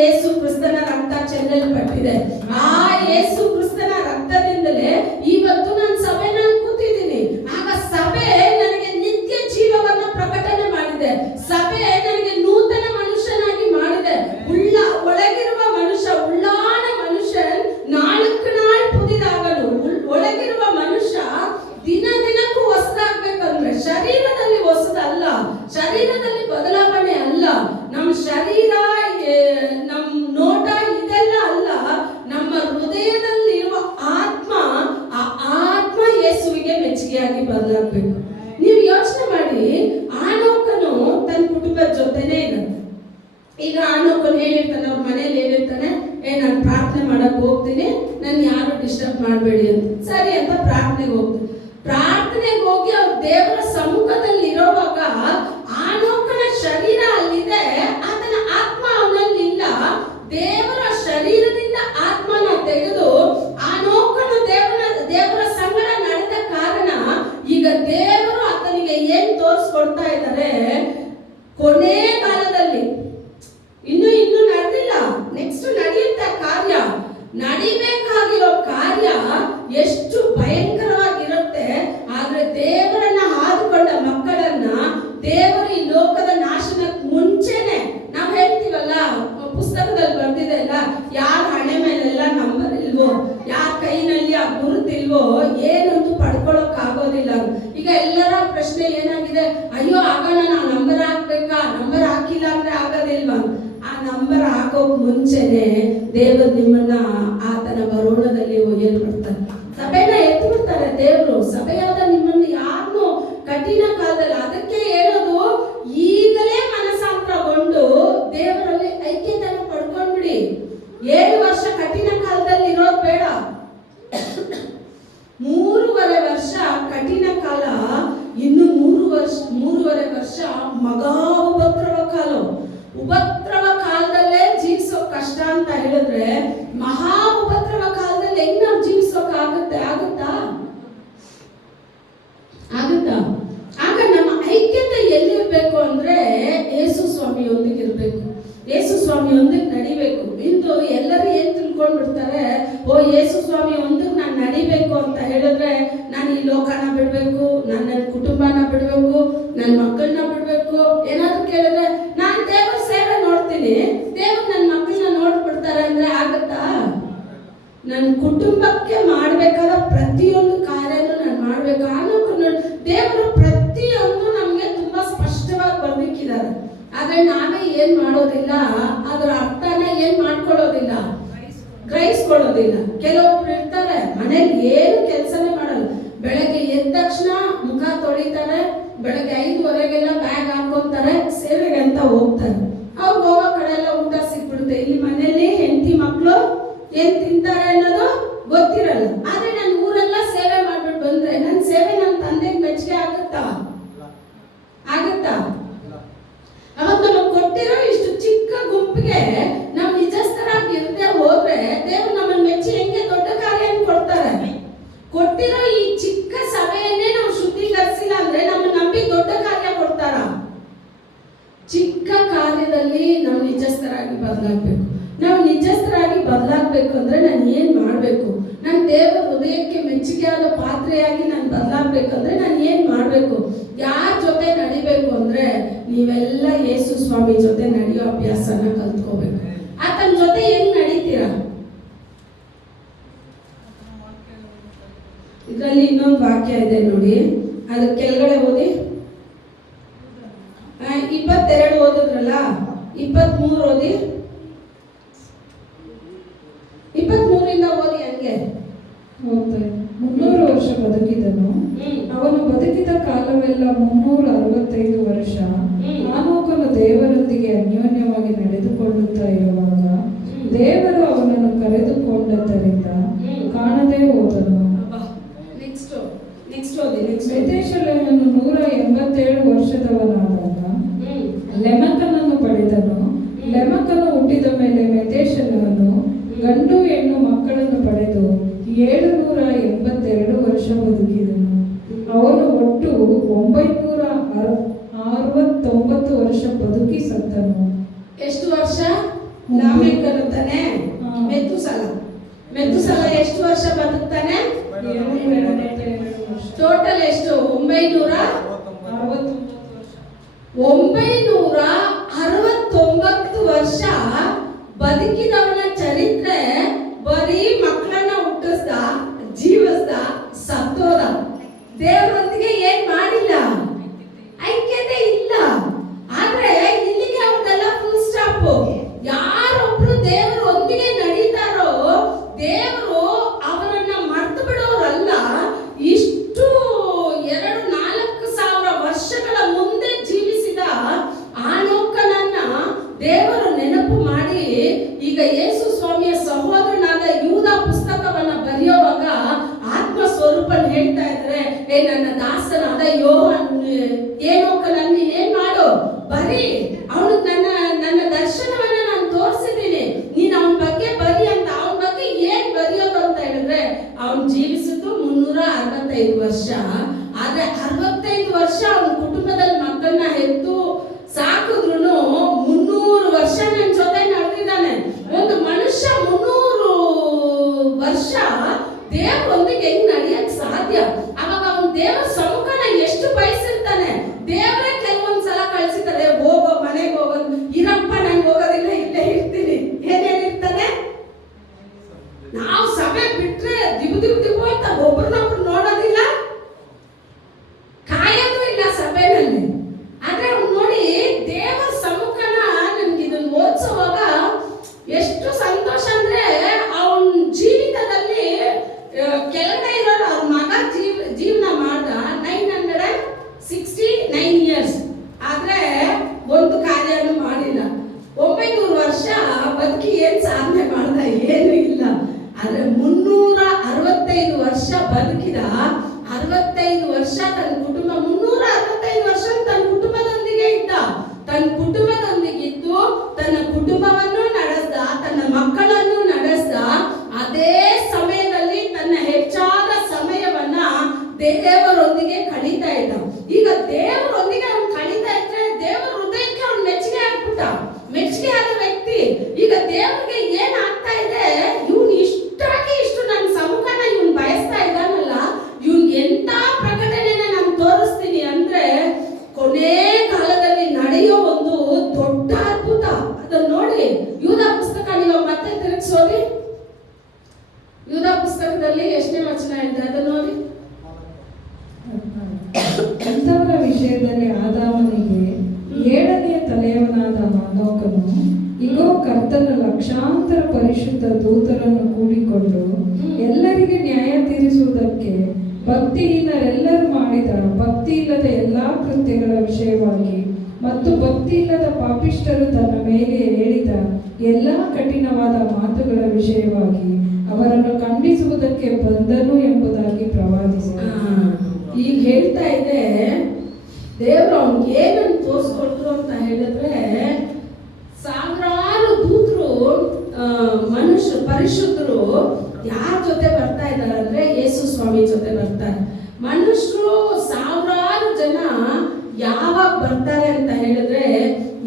ಯೇಸು ಕ್ರಿಸ್ತನ ರಕ್ತ ಚೆಲ್ಲಲ್ಪಟ್ಟಿದೆ. ಆ ಯೇಸು ಕ್ರಿಸ್ತನ ರಕ್ತದಿಂದಲೇ ಇವತ್ತು ನಾನು ಸಭೆನಲ್ಲಿ ಕೂತಿದ್ದೀನಿ. ಆಗ ಸಭೆ ನನಗೆ ನಿತ್ಯ ಜೀವವನ್ನ ಪ್ರಕಟಣೆ ಮಾಡಿದೆ. ಸಭೆ ನನಗೆ ನೂತನ ಮನುಷ್ಯನಾಗಿ ಮಾಡಿದೆ. ಒಳಗಿರುವ ಮನುಷ್ಯ, ಉಳ್ಳಾನ ಮನುಷ್ಯ ನಾಲ್ಕು ನಾಳು ಪುದಿದಾಗಲು, ಒಳಗಿರುವ ಮನುಷ್ಯ ದಿನ ದಿನಕ್ಕೂ ಹೊಸದಾಗ್ಬೇಕಂದ್ರೆ ಶರೀರದಲ್ಲಿ ಹೊಸದಲ್ಲ, ಶರೀರದಲ್ಲಿ ಬದಲಾವಣೆ ಅಲ್ಲ. ನಮ್ಮ ಶರೀರ, ನಮ್ಮ ನೋಟ ಇದೆಲ್ಲ ಅಲ್ಲ. ನಮ್ಮ ಹೃದಯದಲ್ಲಿರುವ ಆತ್ಮ, ಆ ಆತ್ಮ ಯೇಸುವಿಗೆ ಮೆಚ್ಚುಗೆಯಾಗಿ ಬದಲಾಗಬೇಕು. ನೀವು ಯೋಚನೆ ಮಾಡಿ, ಆನೋಕನು ತನ್ನ ಕುಟುಂಬದ ಜೊತೆನೇ ಇದ್ದಾನೆ. ಈಗ ಆನೋಕನು ಹೇಳಿರ್ತಾನೆ, ಅವ್ರ ಮನೇಲಿ ಹೇಳಿರ್ತಾನೆ, ನಾನು ಪ್ರಾರ್ಥನೆ ಮಾಡಕ್ ಹೋಗ್ತೀನಿ, ನಾನು ಯಾರು ಡಿಸ್ಟರ್ಬ್ ಮಾಡಬೇಡಿ ಅಂತ. ಸರಿ ಅಂತ ಪ್ರಾರ್ಥನೆಗೆ ಹೋಗ್ತೀನಿ. ಪ್ರಾರ್ಥನೆಗೆ ಹೋಗಿ ಅವ್ರ ದೇವರ ಸಮ್ಮುಖದಲ್ಲಿ ಇರೋವಾಗ ಆನೋಕನ ಶರೀರ ಅಲ್ಲಿದೆ, ಆತನ ಆತ್ಮ ಅವನಲ್ಲಿಲ್ಲ. ದೇವರ ಶರೀರದಿಂದ ಆತ್ಮನ ತೆಗೆದು ಆನೋಕನು ದೇವರ ಸಂಗಡ ನಡೆದ ಕಾರಣ ಈಗ ದೇವರು ಆತನಿಗೆ ಏನ್ ತೋರಿಸ್ಕೊಡ್ತಾ ಇದ್ದಾರೆ, ಕೊನೆ ಕಾಲದಲ್ಲಿ ಇನ್ನು ನಡೆದಿಲ್ಲ, ನೆಕ್ಸ್ಟ್ ನಡೆಯುತ್ತೆ ಕಾರ್ಯ. ನಡಿಬೇಕಾಗಿರೋ ಕಾರ್ಯ ಎಷ್ಟು ಭಯಂಕರವಾಗಿರುತ್ತೆ. ಆದ್ರೆ ದೇವರನ್ನ ಆದುಕೊಂಡ ಮಕ್ಕಳನ್ನ ದೇವರು ಈ ಲೋಕದ ನಾಶನಕ್ಕೆ ಮುಂಚೆನೆ, ನಾವು ಹೇಳ್ತೀವಲ್ಲ, ಪುಸ್ತಕದಲ್ಲಿ ಬರ್ದಿದೆ ಅಲ್ಲ, ಯಾರ ಹಣೆ ಮೇಲೆಲ್ಲ ನಂಬರ್ ಇಲ್ವೋ, ಯಾರ ಕೈನಲ್ಲಿ ಆ ಗುರುತಿಲ್ವೋ ಏನಂತೂ ಪಡ್ಕೊಳಕ್ ಆಗೋದಿಲ್ಲ. ಈಗ ಎಲ್ಲರ ಪ್ರಶ್ನೆ ಏನಾಗಿದೆ, ಅಯ್ಯೋ ಆಗ ನಾನು ಆ ನಂಬರ್ ಹಾಕ್ಬೇಕಾ, ನಂಬರ್ ಹಾಕಿಲ್ಲ ಅಂದ್ರೆ ಆಗೋದಿಲ್ವಾ? ಆ ನಂಬರ್ ಹಾಕೋಕ್ ಮುಂಚೆನೆ ದೇವರು ನಿಮ್ಮನ್ನ ಆತನ ಬರೋಣದಲ್ಲಿ ಒಯ್ಯಲ್ಪಡ್ತಾರೆ. ಸಭೆನ ಎತ್ತು ಬಿಡ್ತಾರೆ ದೇವರು. ಸಭೆಯಾದ ನಿಮ್ಮನ್ನು ಯಾರನ್ನು ಕಠಿಣ ಕಾಲದಲ್ಲಿ, ಅದಕ್ಕೆ ಹೇಳೋದು, ಈಗಲೇ ಮನಸ್ಸಾಂತರಗೊಂಡು ದೇವರಲ್ಲಿ ಐಕ್ಯತೆಯನ್ನು ಪಡ್ಕೊಂಡ್ಬಿಡಿ. 7 ವರ್ಷ ಕಠಿಣ ಕಾಲದಲ್ಲಿ ಇರೋದು ಬೇಡ. 3.5 ವರ್ಷ ಕಠಿಣ ಕಾಲ, ಇನ್ನು 3.5 ವರ್ಷ ಮಗಾ ಉಪದ್ರವ ಕಾಲ. ಉಪದ್ರವ ಕಾಲದಲ್ಲೇ ಜೀವಿಸೋ ಕಷ್ಟ ಅಂತ ಹೇಳಿದ್ರೆ, ಮಹಾ ಉಪದ್ರವ ಕಾಲದಲ್ಲಿ ಹೆಂಗ್ ನಾವು ಜೀವಿಸೋಕ್ ಆಗುತ್ತಾ? ಆಗ ನಮ್ಮ ಐಕ್ಯತೆ ಎಲ್ಲಿರ್ಬೇಕು ಅಂದ್ರೆ ಯೇಸು ಸ್ವಾಮಿಯೊಂದಿಗೆ ಇರ್ಬೇಕು, ಯೇಸು ಸ್ವಾಮಿಯೊಂದಿಗೆ ನಡಿಬೇಕು. ಇಂದು ಎಲ್ಲರೂ ಏನ್ ತಿಳ್ಕೊಂಡ್ಬಿಡ್ತಾರೆ, ಓ ಯೇಸು ಸ್ವಾಮಿ ಒಂದಕ್ಕೆ ನಾನು ನಡಿಬೇಕು ಅಂತ ಹೇಳಿದ್ರೆ ನಾನು ಈ ಲೋಕನ ಬಿಡ್ಬೇಕು, ನನ್ನ ಕುಟುಂಬನ ಬಿಡ್ಬೇಕು, ನನ್ನ ಮಕ್ಕಳನ್ನ ಬಿಡ್ಬೇಕು. ಏನಾದ್ರು ಕೇಳಿದ್ರೆ ನಾನು ದೇವರ ಸೇವೆ ನೋಡ್ತೀನಿ, ದೇವರು ನನ್ನ ಮಕ್ಕಳನ್ನ ನೋಡ್ಬಿಡ್ತಾರೆ ಅಂದ್ರೆ ಆಗತ್ತಾ? ನನ್ನ ಕುಟುಂಬಕ್ಕೆ ಮಾಡ್ಬೇಕಾದ ಪ್ರತಿಯೊಂದು ಕಾರ್ಯನೂ ನಾನು ಮಾಡ್ಬೇಕು. ಅನ್ನೋಕೆ ದೇವರು ಪ್ರತಿಯೊಂದು ನಮ್ಗೆ ತುಂಬಾ ಸ್ಪಷ್ಟವಾಗಿ ಬರ್ಬೇಕಿದ್ದಾರೆ. ಆದ್ರೆ ನಾವೇ ಏನ್ ಮಾಡೋದಿಲ್ಲ, ಅದರ ಅರ್ಥನ ಏನ್ ಮಾಡ್ಕೊಳ್ಳೋದಿಲ್ಲ, ಗ್ರಹಿಸ್ಕೊಳ್ಳೋದಿಲ್ಲ. ಕೆಲವೊಬ್ರು ಇರ್ತಾರೆ ಮನೇಲಿ ಏನು ಕೆಲಸನೇ ಮಾಡಲ್ಲ, ಬೆಳಗ್ಗೆ ಎದ್ದ ತಕ್ಷಣ ಮುಖ ತೊಳಿತಾರೆ, ಬೆಳಗ್ಗೆ 5:15ಗೆಲ್ಲ ಬ್ಯಾಗ್ ಹಾಕೋತಾರೆ, ಸೇವೆಗೆ ಅಂತ ಹೋಗ್ತಾರೆ. ಅವ್ರು ಹೋಗೋ ಕಡೆ ಎಲ್ಲ ಊಟ ಸಿಕ್ಬಿಡುತ್ತೆ. ಇಲ್ಲಿ ಮನೇಲಿ ಹೆಂಡತಿ ಮಕ್ಕಳು ಏನ್ ತಿಂತಾರೆ ಅನ್ನೋದು ಗೊತ್ತಿರಲ್ಲ. ಆದ್ರೆ ನಾನು ಊರೆಲ್ಲ ಸೇವೆ ಮಾಡ್ಬಿಟ್ಟು ಬಂದ್ರೆ ನನ್ನ ಸೇವೆ ನನ್ನ ತಂದೆಗೆ ಮೆಚ್ಚುಗೆ ಆಗುತ್ತಾ? ಅವತ್ತು ನಾವು ಕೊಟ್ಟಿರೋ ಇಷ್ಟು ಚಿಕ್ಕ ಗುಂಪಿಗೆ ನಾವು ನಿಜಸ್ಥರಾಗಿ ಇರದೆ ಹೋದ್ರೆ ದೇವರು ನಮ್ಮನ್ನು ಮೆಚ್ಚಿ ಹೆಂಗೆ ದೊಡ್ಡ ಕಾರ್ಯ ಕೊಡ್ತಾರೆ? ಕೊಟ್ಟಿರೋ ಈ ಚಿಕ್ಕ ಸಭೆಯನ್ನೇ ನಾವು ಶುದ್ಧೀಕರಿಸಿಲ್ಲ ಅಂದ್ರೆ ನಮ್ಮ ನಂಬಿ ದೊಡ್ಡ ಕಾರ್ಯ ಕೊಡ್ತಾರ? ಚಿಕ್ಕ ಕಾರ್ಯದಲ್ಲಿ ನಾವು ನಿಜಸ್ಥರಾಗಿ ಬದಲಾಗಬೇಕು. ನಾವು ನಿಜಸ್ಥರಾಗಿ ಬದಲಾಗಬೇಕು ಅಂದ್ರೆ ನಾನು ಏನ್ ಮಾಡಬೇಕು? ನಾನು ದೇವರ ಹೃದಯಕ್ಕೆ ಮೆಚ್ಚುಗೆಯಾದ ಪಾತ್ರೆಯಾಗಿ ನಾನು ಬದಲಾಗಬೇಕಂದ್ರೆ ನಾನು ಏನ್ ಮಾಡಬೇಕು? ಯಾರ ಜೊತೆ ನಡಿಬೇಕು ಅಂದ್ರೆ ನೀವೆಲ್ಲ ಯೇಸು ಸ್ವಾಮಿ ಜೊತೆ ನಡೆಯೋ ಅಭ್ಯಾಸನ ಕಲ್ತ್ಕೋಬೇಕು. ಆತನ ಜೊತೆ ಹೆಂಗ್ ನಡೀತೀರಾ? ಇದರಲ್ಲಿ ಇನ್ನೊಂದು ವಾಕ್ಯ ಇದೆ ನೋಡಿ, ಅದ್ರ ಕೆಳಗಡೆ ಓದಿ. 22 ಓದಿದ್ರಲ್ಲ, 23 ಓದಿ. 23ರಿಂದ ಓದಿ. ಹಂಗೆ 300 ವರ್ಷ ಬದುಕಿದನು. ಅವನು ಬದುಕಿದ ಕಾಲವೆಲ್ಲ 365 ವರ್ಷ. ಆನೋಕನು ದೇವರೊಂದಿಗೆ ಅನ್ಯೋನ್ಯವಾಗಿ ನಡೆದುಕೊಳ್ಳುತ್ತಾ ಇರುವಾಗ ದೇವರು ಅವನನ್ನು ಕರೆದುಕೊಂಡದ್ದರಿಂದ ಕಾಣದೇ ಹೋದನು. ಮೆತೂಷೆಲಹನು 187 ವರ್ಷದವನಾದಾಗ ಲೆಮೆಕನನ್ನು ಪಡೆದನು. ಲೆಮೆಕನು ಹುಟ್ಟಿದ ಮೇಲೆ ಮೆತೂಷೆಲಹನು ಗಂಡು ಹೆಣ್ಣು ಮಕ್ಕಳನ್ನು ಪಡೆದು 782 ವರ್ಷ ಬದುಕಿದನು. ಅವನು ಒಟ್ಟು 969 ವರ್ಷ ಬದುಕಿ ಸತ್ತನು. ಎಷ್ಟು ವರ್ಷ? ಲಾಮೆಕನು ತಾನೆ. ಹಾ. ಮೆತುಸಲ ಎಷ್ಟು ವರ್ಷ ಬದುಕ್ತಾನೆ? ಟೋಟಲ್ ಎಷ್ಟು? 969 ವರ್ಷ ಬದುಕಿದವನ ಚರಿತ್ರೆ ಬರೀ ಮಕ್ಕಳನ್ನ ಹುಟ್ಟಿಸ್ದ, ಜೀವಿಸ್ದ, ಸತ್ತೋದ. ದೇವರೊಂದಿಗೆ ಏನ್ ಮಾಡಿಲ್ಲ, ಐಕ್ಯತೆ ಇಲ್ಲ. ಆದ್ರೆ ಇಲ್ಲಿಗೆ ಅವ್ರದೆಲ್ಲ ಫುಲ್ ಸ್ಟಾಪ್. ಯಾರೊಬ್ರು ದೇವರೊಂದಿಗೆ ನಡೀತಾರೋ ದೇವರು ಅವರನ್ನ ಮರ್ತು ಬಿಡೋರಲ್ಲ. ಇಷ್ಟು 2-4 ಸಾವಿರ ವರ್ಷಗಳ ಮುಂದೆ ಜೀವಿಸಿದ ಆನೋಕನನ್ನ ದೇವರು ನೆನಪು ಮಾಡಿ ಈಗ ಯೇಸು ಸ್ವಾಮಿಯ ಸಹೋದರನಾದ ಯೂದ ಪುಸ್ತಕವನ್ನ ಬರೆಯುವಾಗ ಆತ್ಮ ಸ್ವರೂಪನ್ ಹೇಳ್ತಾ ಇದ್ರೆ, ನನ್ನ ದಾಸನಾದ ಏನೋಕನನ್ನ ಏನ್ ಮಾಡು, ಬರೀ ಅವನು ನನ್ನ ದರ್ಶನವನ್ನ ನಾನು ತೋರಿಸಿದ್ದೀನಿ, ನೀನ್ ಅವನ ಬಗ್ಗೆ ಬರಿ ಅಂತ. ಅವನ ಬಗ್ಗೆ ಏನ್ ಬರೆಯೋದು ಅಂತ ಹೇಳಿದ್ರೆ, ಅವನು ಜೀವಿಸಿದ್ದು 365 ವರ್ಷ. ಆದ್ರೆ 65 ವರ್ಷ ಅವನ ಕುಟುಂಬದಲ್ಲಿ ಮಕ್ಕಳನ್ನ ಹೆತ್ತು ಸಾಕಿದ್ರು 300 ವರ್ಷ ನನ್ನ ಜೊತೆ ನಡೆದಿದ್ದಾನೆ. ಒಂದು ಮನುಷ್ಯ 300 ವರ್ಷ ದೇವರೊಂದಿಗೆ ಹೆಂಗ್ ನಡೆಯಕ್ ಸಾಧ್ಯ? ಅವಾಗ ಅವನು ದೇವರ ಸಮ್ಮುಖನ ಎಷ್ಟು ಬಯಸಿರ್ತಾನೆ. ದೇವರೇ ಕೆಲವೊಂದ್ಸಲ ಕಳ್ಸಿದ್ದಾರೆ, ಹೋಗೋ ಮನೆಗೆ ಹೋಗೋದು, ಇರಪ್ಪ ನಾನು ಹೋಗೋದಿಲ್ಲ, ಇಲ್ಲೇ ಇರ್ತೀನಿ. ಏನೇನಿರ್ತದೆ? ನಾವು ಸಭೆ ಬಿಟ್ರೆ ದಿಬು ಅಂತ ಒಬ್ರನ್ನೊಬ್ರು ನೋಡೋದಿಲ್ಲ, ಕಾಯೋದು ಇಲ್ಲ ಸಭೆನಲ್ಲಿ. ಆದ್ರೆ ಅವ್ನು ನೋಡಿ ದೇವರ ಸಮ್ಮುಖನ ನನ್ಗೆ ಇದನ್ನ ಓದಿಸುವಾಗ ಎಷ್ಟು ಸಂತೋಷ ಅಂದ್ರೆ, ಅವನ ಜೀವಿತದಲ್ಲಿ ಕೆಳಗಡೆ ಇರೋರು ಅವ್ರ ಮಗ ಜೀವನ ಮಾಡ್ದ 969 ಇಯರ್ಸ್. ಆದ್ರೆ ಒಂದು ಕಾರ್ಯನೂ ಮಾಡಿಲ್ಲ. 900 ವರ್ಷ ಬದುಕಿ ಏನ್ ಸಾಧನೆ ಮಾಡ್ದ? ಏನು ಇಲ್ಲ. ಆದ್ರೆ 365 ವರ್ಷ ಬದುಕಿದ. 65 ವರ್ಷ ತನ್ನ ಕುಟುಂಬ, 365 ವರ್ಷ ತನ್ನ ಕುಟುಂಬದೊಂದಿಗೆ ಇದ್ದ. ತನ್ನ ಕುಟುಂಬದೊಂದಿಗಿದ್ದು ತನ್ನ ಕುಟುಂಬವನ್ನು ನಡೆಸ್ದ, ತನ್ನ ಮಕ್ಕಳನ್ನು ನಡೆಸ್ದ. ಅದೇ ಸಮಯದಲ್ಲಿ ತನ್ನ ಹೆಚ್ಚಾದ ಸಮಯವನ್ನ ದೇವರೊಂದಿಗೆ ಕಳೀತಾ ಇದ್ದ. ಈಗ ದೇವರೊಂದಿಗೆ ಅವ್ನು ಕಳೀತಾ ಇದ್ರೆ ದೇವರ ಹೃದಯಕ್ಕೆ ಅವ್ನು ಮೆಚ್ಚುಗೆ ಆಗ್ಬಿಟ್ಟ. ಮೆಚ್ಚುಗೆ ಆದ ವ್ಯಕ್ತಿ ಈಗ ದೇವರಿಗೆ ಏನ್ ಆಗ್ತಾ ಇದೆ, ಇವ್ನು ಇಷ್ಟು ನನ್ನ ಸಮ್ಮುಖನ ಇವ್ನು ಬಯಸ್ತಾ ಇದ್ದಾನಲ್ಲ, ಇವ್ನ್ ಎಂತ ಪ್ರಕಟಣೆನ ನಾನು ತೋರಿಸ್ತೀನಿ ಅಂದ್ರೆ ಕೊನೆ ಕಾಲದಲ್ಲಿ ನಡೆಯೋ ಒಂದು ದೊಡ್ಡ ಅದ್ಭುತ. ಅದನ್ನ ನೋಡಿ ಯೂದ ಪುಸ್ತಕ ನೀವು ಮತ್ತೆ ತಿರುಗಿಸೋದಿ. ಯೂದ ಪುಸ್ತಕದಲ್ಲಿ ಎಷ್ಟನೇ ವಚನ ಇದೆ ಅದನ್ನ ನೋಡಿ. ಅಂಥವರ ವಿಷಯದಲ್ಲಿ ಆದಾಮನಿಗೆ 7ನೇ ತಲೆಯವನಾದ ಹಾನೋಕನು, ಇಗೋ ಕರ್ತನ ಲಕ್ಷಾಂತರ ಪರಿಶುದ್ಧ ದೂತರನ್ನು ಕೂಡಿಕೊಂಡು ಎಲ್ಲರಿಗೆ ನ್ಯಾಯ ತೀರಿಸುವುದಕ್ಕೆ ಭಕ್ತಿಹೀನರೆಲ್ಲರೂ ಮಾಡಿದ ಭಕ್ತಿ ಇಲ್ಲದ ಎಲ್ಲಾ ಕೃತ್ಯಗಳ ವಿಷಯವಾಗಿ ಮತ್ತು ಭಕ್ತಿ ಇಲ್ಲದ ಪಾಪಿಷ್ಠರು ತನ್ನ ಮೇಲೆ ಹೇಳಿದ ಎಲ್ಲಾ ಕಠಿಣವಾದ ಮಾತುಗಳ ವಿಷಯವಾಗಿ ಅವರನ್ನು ಖಂಡಿಸುವುದಕ್ಕೆ ಬಂದನು ಎಂಬುದಾಗಿ ಪ್ರವಾದಿಸಿದ. ಈಗ ಹೇಳ್ತಾ ಇದೆ ದೇವರು ಅವ್ನಿಗೆ ಏನನ್ನು ತೋರಿಸ್ಕೊಟ್ರು ಅಂತ ಹೇಳಿದ್ರೆ, ಸಾವಿರಾರು ದೂತರು ಮನುಷ್ಯರು ಪರಿಶುದ್ಧರು ಯಾರ ಜೊತೆ ಬರ್ತಾ ಇದ್ದಾರೆ ಅಂದ್ರೆ ಯೇಸು ಸ್ವಾಮಿ ಜೊತೆ ಬರ್ತಾರೆ. ಮನುಷ್ಯರು ಸಾವಿರಾರು ಜನ ಯಾವಾಗ ಬರ್ತಾರೆ ಅಂತ ಹೇಳಿದ್ರೆ,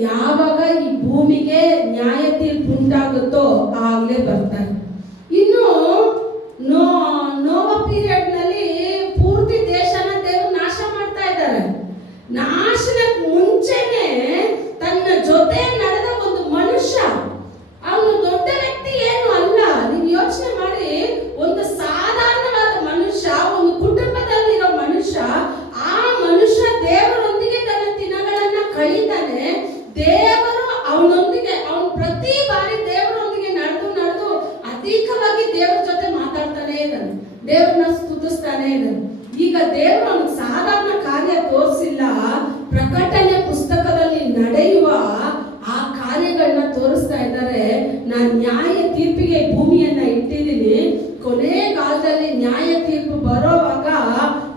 ಯಾವಾಗ ಈ ಭೂಮಿಗೆ ನ್ಯಾಯ ತೀರ್ಪು ಉಂಟಾಗುತ್ತೋ ಆಗ್ಲೇ ಬರ್ತಾರೆ. ಇನ್ನು ನೋವ ಪೀರಿಯಡ್ ನಲ್ಲಿ ಪೂರ್ತಿ ದೇಶನ ದೇವರು ನಾಶ ಮಾಡ್ತಾ ಇದ್ದಾರೆ. ನಾಶನಕ್ಕೆ ಮುಂಚೆನೆ ತನ್ನ ಜೊತೆ ನಡೆದ ಒಂದು ಮನುಷ್ಯ, ಅವನು ದೊಡ್ಡ ವ್ಯಕ್ತಿ ಏನು ಅಲ್ಲ. ನೀವು ಯೋಚನೆ ಮಾಡಿ, ಒಂದು ಸಾಧಾರಣವಾದ ಮನುಷ್ಯ, ಒಂದು ಕುಟುಂಬದಲ್ಲಿರೋ ಮನುಷ್ಯ, ಆ ಮನುಷ್ಯ ದೇವರೊಂದಿಗೆ ತನ್ನ ದಿನಗಳನ್ನ ಕಳೀತಾನೆ. ದೇವರು ಅವನೊಂದಿಗೆ, ಅವನು ಪ್ರತಿ ಬಾರಿ ದೇವರೊಂದಿಗೆ ನಡೆದು ಅಧಿಕವಾಗಿ ದೇವರ ಜೊತೆ ಮಾತಾಡ್ತಾನೆ ಇದ್ದಾನೆ, ದೇವರನ್ನ ಸ್ತುತಿಸ್ತಾನೆ ಇದ್ದಾನೆ. ಈಗ ದೇವರು ಅವನಿಗೆ ಸಾಧಾರಣ ಕಾರ್ಯ ತೋರಿಸಿಲ್ಲ, ಪ್ರಕಟಣೆ ಪುಸ್ತಕದಲ್ಲಿ ನಡೆಯುವ ಆ ಕಾರ್ಯಗಳನ್ನ ತೋರಿಸ್ತಾ ಇದ್ದಾರೆ. ನಾನು ನ್ಯಾಯ ತೀರ್ಪಿಗೆ ಭೂಮಿಯನ್ನ ಇಟ್ಟಿದ್ದೀನಿ. ಕೊನೆ ಕಾಲದಲ್ಲಿ ನ್ಯಾಯ ತೀರ್ಪು ಬರೋವಾಗ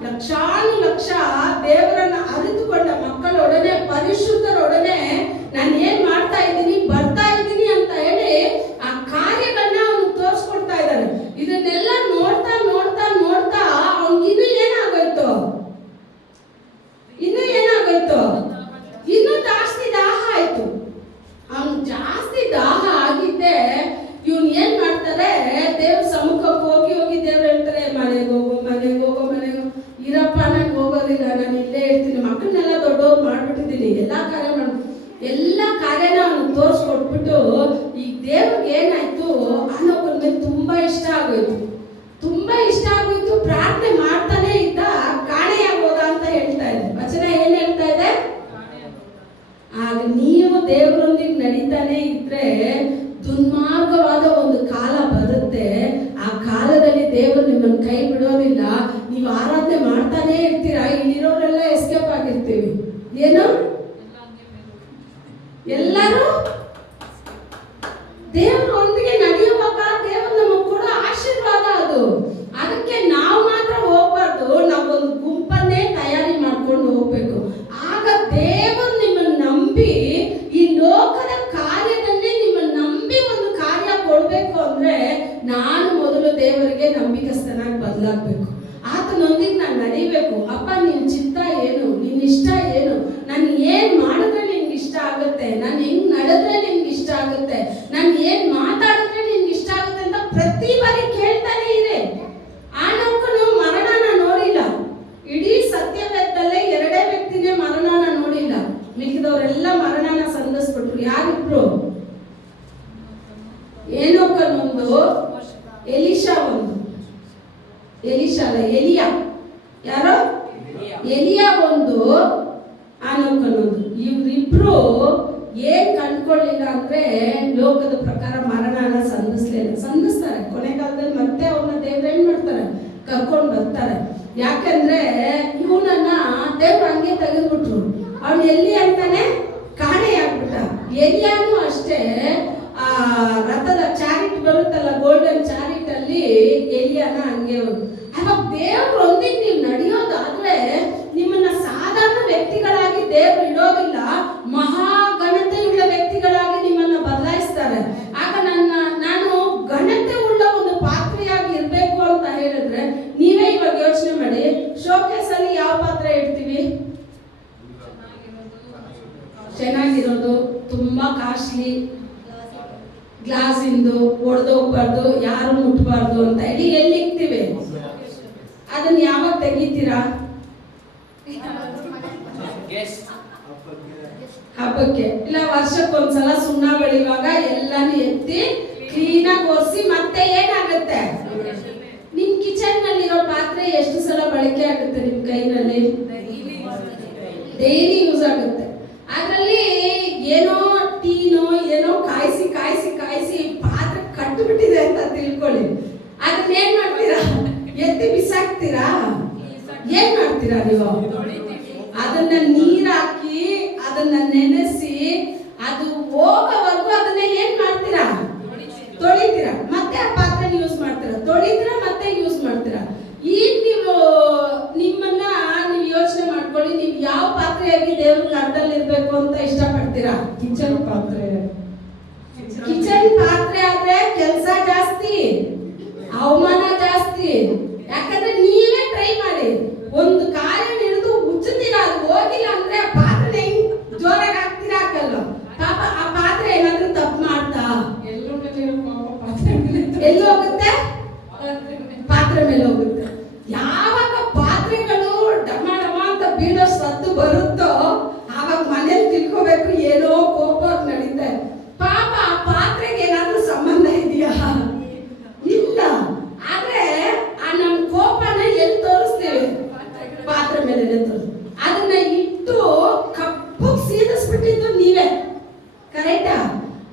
ಲಕ್ಷಾನು ಲಕ್ಷ ದೇವರನ್ನ ಅರಿತುಕೊಂಡ ಮಕ್ಕಳೊಡನೆ ಪರಿಶುದ್ಧರೊಡನೆ ನಾನು ಏನ್ ಮಾಡ್ತಾ ಇದ್ದೀನಿ, ಬರ್ತಾ ಇದ್ದೀನಿ ಅಂತ ಹೇಳಿ ಆ ಕಾರ್ಯಗಳನ್ನ ಅವನು ತೋರಿಸ್ಕೊಡ್ತಾ ಇದ್ದಾರೆ. ಇದನ್ನೆಲ್ಲ ನೋಡ್ತಾ ನೋಡ್ತಾ ನೋಡ್ತಾ ಅವ್ನಿಗಿನ್ನೂ ಏನಾಗೋಯ್ತು, ಇನ್ನೂ ಜಾಸ್ತಿ ದಾಹ ಆಯ್ತು. ಅವ್ನು ಜಾಸ್ತಿ ದಾಹ ಆಗಿ ದೇವ್ರಿಗೆ ಏನಾಯ್ತು, ಹನೋಕನ ಮೇಲೆ ತುಂಬಾ ಇಷ್ಟ ಆಗೋಯ್ತು. ತುಂಬಾ ಇಷ್ಟ ಆಗೋಯ್ತು. ಪ್ರಾರ್ಥನೆ ಮಾಡ್ತಾನೆ ಇದ್ದ, ಕಾಣೆಯಾಗೋದ ಅಂತ ಹೇಳ್ತಾ ಇದೆ ವಚನ. ಏನ್ ಹೇಳ್ತಾ ಇದೆ? ಆಗ ನೀವು ದೇವರೊಂದಿಗೆ ನಡೀತಾನೆ ಇದ್ರೆ ದುರ್ಮಾರ್ಗವಾದ ಒಂದು ಕಾಲ ಬರುತ್ತೆ. ಆ ಕಾಲದಲ್ಲಿ ದೇವರು ನಿಮ್ಮನ್ನು ಕೈ ಬಿಡೋದಿಲ್ಲ. ನೀವು ಆರಾಧನೆ ಮಾಡ್ತಾನೆ ಇರ್ತೀರಾ. ಇಲ್ಲಿರೋರೆಲ್ಲ ಎಸ್ಕೇಪ್ ಆಗಿರ್ತೀವಿ. ಏನು? ಎಲ್ಲರೂ ದೇವರೊಂದಿಗೆ ನಡೆಯುವಾಗ ದೇವರು ನಮಗೆ ಕೊಡೋ ಆಶೀರ್ವಾದ ಅದು. ಅದಕ್ಕೆ ನಾವು ಮಾತ್ರ ಹೋಗ್ಬಾರ್ದು, ನಾವೊಂದು ಗುಂಪನ್ನೇ ತಯಾರಿ ಮಾಡ್ಕೊಂಡು ಹೋಗ್ಬೇಕು. ಆಗ ದೇವರು ನಿಮ್ಮನ್ನು ನಂಬಿ, ಈ ಲೋಕದ ಕಾರ್ಯದಲ್ಲಿ ನಿಮ್ಮನ್ನು ನಂಬಿ ಒಂದು ಕಾರ್ಯ ಕೊಡ್ಬೇಕು ಅಂದ್ರೆ ನಾನು ಮೊದಲು ದೇವರಿಗೆ ನಂಬಿಕಸ್ಥನಾಗಿ ಬದಲಾಗಬೇಕು. ಆತನೊಂದಿಗೆ ನಾನು ನಡಿಬೇಕು. ಅಪ್ಪ, ನಿನ್ನ ಚಿತ್ತ ಏನು, ನಿನ್ನ ಇಷ್ಟ ಏನು, ನಾನು ಏನ್ ಮಾಡಿದ್ರೆ ನಿನ್ಗೆ ಇಷ್ಟ ಆಗುತ್ತೆ, ನಾನು ಹೆಂಗ್ ನಡೆದ್ರೆ ನಿನ್ಗೆ ಇಷ್ಟ ಆಗುತ್ತೆ, ನಾನು ಏನ್ ಮಾತಾಡಿದ್ರೆ ನಿನ್ಗೆ ಇಷ್ಟ ಆಗುತ್ತೆ ಅಂತ ಪ್ರತಿ ಬಾರಿ ಕೇಳ್ತಾನೆ ಇದೆ. ಆನೋಕನು ಮರಣನ ನೋಡಿಲ್ಲ. ಇಡೀ ಸತ್ಯವೇದದಲ್ಲೇ 2 ವ್ಯಕ್ತಿನೇ ಮರಣನ ನೋಡಿಲ್ಲ. ಮಿಕ್ಕಿದವರೆಲ್ಲ ಮರಣನ ಸಂಧಿಸ್ಬಿಟ್ರು. ಯಾರಿಬ್ರು? ಏನೋಕನೊಂದು, ಎಲಿಶಾ ಒಂದು. ಎಲಿಶಾ ಅಲ್ಲ, ಎಲಿಯಾ. ಯಾರೋ? ಎಲಿಯಾ ಒಂದು, ಆನೋಕನೊಂದು. ಇವರಿಬ್ರು ಏನ್ ಕಂಡ್ಕೊಳ್ಳಿಲ್ಲ ಅಂದ್ರೆ ಲೋಕದ ಪ್ರಕಾರ ಮರಣನ ಸಂಧಿಸ್ತಾರೆ. ಕೊನೆ ಕಾಲದಲ್ಲಿ ಮತ್ತೆ ಅವ್ರನ್ನ ದೇವ್ರ ಏನ್ ಮಾಡ್ತಾರೆ? ಕರ್ಕೊಂಡು ಬರ್ತಾರೆ. ಯಾಕಂದ್ರೆ ಇವನನ್ನ ದೇವ್ರು ಹಂಗೆ ತೆಗೆದ್ಬಿಟ್ರು. ಅವ್ನು ಎಲ್ಲಿ ಅಂತಾನೆ ಕಾಣೆಯಾಗ್ಬಿಟ್ಟ. ಎಲಿಯಾನು ಅಷ್ಟೇ. ಆ ರಥದ ಚಾರಿಟ್ ಬರುತ್ತಲ್ಲ, ಗೋಲ್ಡನ್ ಚಾರಿಟ್ ಅಲ್ಲಿ ಎಲಿಯಾನ ಹಂಗೆ. ಅವಾಗ ದೇವ್ರೊಂದಿಗೆ ನೀವು ನಡೆಯೋದಾದ್ರೆ ನಿಮ್ಮನ್ನ ಸಾಧಾರಣ ವ್ಯಕ್ತಿಗಳಾಗಿ ದೇವ್ರು ಇಡೋದಿಲ್ಲ, ಮಹಾಗಣತೆಯುಳ್ಳ ವ್ಯಕ್ತಿಗಳಾಗಿ ನಿಮ್ಮನ್ನ ಬದಲಾಯಿಸ್ತಾರೆ. ಆಗ ನಾನು ಘನತೆ ಉಳ್ಳ ಒಂದು ಪಾತ್ರೆಯಾಗಿ ಇರ್ಬೇಕು ಅಂತ ಹೇಳಿದ್ರೆ ನೀವೇ ಇವಾಗ ಯೋಚನೆ ಮಾಡಿ. ಶೋಕೇಸ್ ಅಲ್ಲಿ ಯಾವ ಪಾತ್ರೆ ಇಡ್ತೀವಿ? ಚೆನ್ನಾಗಿರೋದು, ತುಂಬಾ ಕಾಸ್ಟ್ಲಿ, ಗ್ಲಾಸ್ ಇಂದು, ಒಡೆದೋಗ್ಬಾರ್ದು, ಯಾರು ಮುಟ್ಬಾರ್ದು ಅಂತ ಇಡೀ ಎಲ್ಲಿ ಇಕ್ತೀವಿ? ಅದನ್ನ ಯಾವಾಗ ತೆಗಿತೀರಾ? ಹಬ್ಬಕ್ಕೆ ಇಲ್ಲ ವರ್ಷಕ್ಕೊಂದ್ಸಲ ಸುಣ್ಣ ಬಳಿವಾಗ ಎಲ್ಲಾನು ಎತ್ತಿ ಕ್ಲೀನಾಗಿ ಒರೆಸಿ ಮತ್ತೆ ಏನಾಗುತ್ತೆ? ನಿಮ್ ಕಿಚನ್ ನಲ್ಲಿರೋ ಪಾತ್ರೆ ಎಷ್ಟು ಸಲ ಬಳಕೆ ಆಗುತ್ತೆ ನಿಮ್ ಕೈನಲ್ಲಿ? ಡೈಲಿ ಯೂಸ್ ಆಗುತ್ತೆ. ಅದ್ರಲ್ಲಿ ಏನೋ ಟೀನೋ ಏನೋ ಕಾಯಿಸಿ ಕಾಯಿಸಿ ಕಾಯಿಸಿ ಪಾತ್ರೆ ಕಟ್ಟು ಬಿಟ್ಟಿದೆ ಅಂತ ತಿಳ್ಕೊಳ್ಳಿ. ಅದನ್ನ ಏನ್ ಮಾಡ್ತೀರಾ? ಎತ್ತಿ ಬಿಸಾಕ್ತೀರಾ? ಏನ್ ಮಾಡ್ತೀರಾ ನೀವು? ಅದನ್ನ ನೀರ್ ಹಾಕಿ ಅದನ್ನ ನೆನೆಸಿ ಅದು ಹೋಗೋವರೆಗೂ ಅದನ್ನ ಏನ್ ಮಾಡ್ತೀರಾ? ತೊಳಿತೀರಾ. ಮತ್ತೆ ಆ ಪಾತ್ರೆ ಯೂಸ್ ಮಾಡ್ತೀರಾ, ತೊಳಿತೀರಾ, ಮತ್ತೆ ಯೂಸ್ ಮಾಡ್ತೀರಾ. ಈಗ ನೀವು ನಿಮ್ಮನ್ನ ನೀವು ಯೋಚನೆ ಮಾಡ್ಕೊಳ್ಳಿ, ನೀವು ಯಾವ ಪಾತ್ರೆಯಾಗಿ ದೇವ್ರ ಕರ್ದಲ್ಲಿ ಇರ್ಬೇಕು ಅಂತ ಇಷ್ಟಪಡ್ತೀರಾ? ಕಿಚನ್ ಪಾತ್ರೆ. ಕಿಚನ್ ಪಾತ್ರೆ ಆದ್ರೆ ಕೆಲಸ ಜಾಸ್ತಿ, ಅವಮಾನ ಜಾಸ್ತಿ. ಯಾಕಂದ್ರೆ ನೀವೇ ಟ್ರೈ ಮಾಡಿ, ಒಂದು ಕಾರ್ಯ ಹಿಡಿದು ಉಚ್ಚುತ್ತೀರಾ, ಅದು ಹೋಗಿಲ್ಲ ಅಂದ್ರೆ ಆ ಪಾತ್ರೆ ಹೆಂಗ್ ಜೋರಾಗಿ ಹಾಕ್ತೀರಾ? ಹಾಕಲ್ಲ. ಪಾಪ ಆ ಪಾತ್ರೆ ಏನಾದ್ರೂ ತಪ್ಪು ಮಾಡ್ತಾ ಎಲ್ಲಿ ಹೋಗುತ್ತೆ? ಪಾತ್ರೆ ಮೇಲೆ ಹೋಗುತ್ತೆ. ಯಾವಾಗ ಪಾತ್ರೆಗಳು ಡಮ ಡಮ ಅಂತ ಬೀಳೋ ಸದ್ದು ಬರುತ್ತೋ ಆವಾಗ ಮನೇಲಿ ತಿಳ್ಕೋಬೇಕು ಏನೋ ಕೋಪ ನಡೀತಾ. ಪಾಪ ಆ ಪಾತ್ರೆಗೆ ಏನಾದ್ರೂ ಸಂಬಂಧ ಇದೆಯಾ? ಇಲ್ಲ. ಆದ್ರೆ ಆ ನಮ್ ಕೋಪನ ಎಲ್ಲಿ ತೋರಿಸ್ತೀವಿ? ಪಾತ್ರೆ ಮೇಲೆ ತೋರಿಸ್ತೀವಿ. ಅದನ್ನ ಇಟ್ಟು ಕಪ್ಪಗೆ ಸೀದಿಸ್ಬಿಟ್ಟಿದ್ದು ನೀವೇ, ಕರೆಕ್ಟಾ?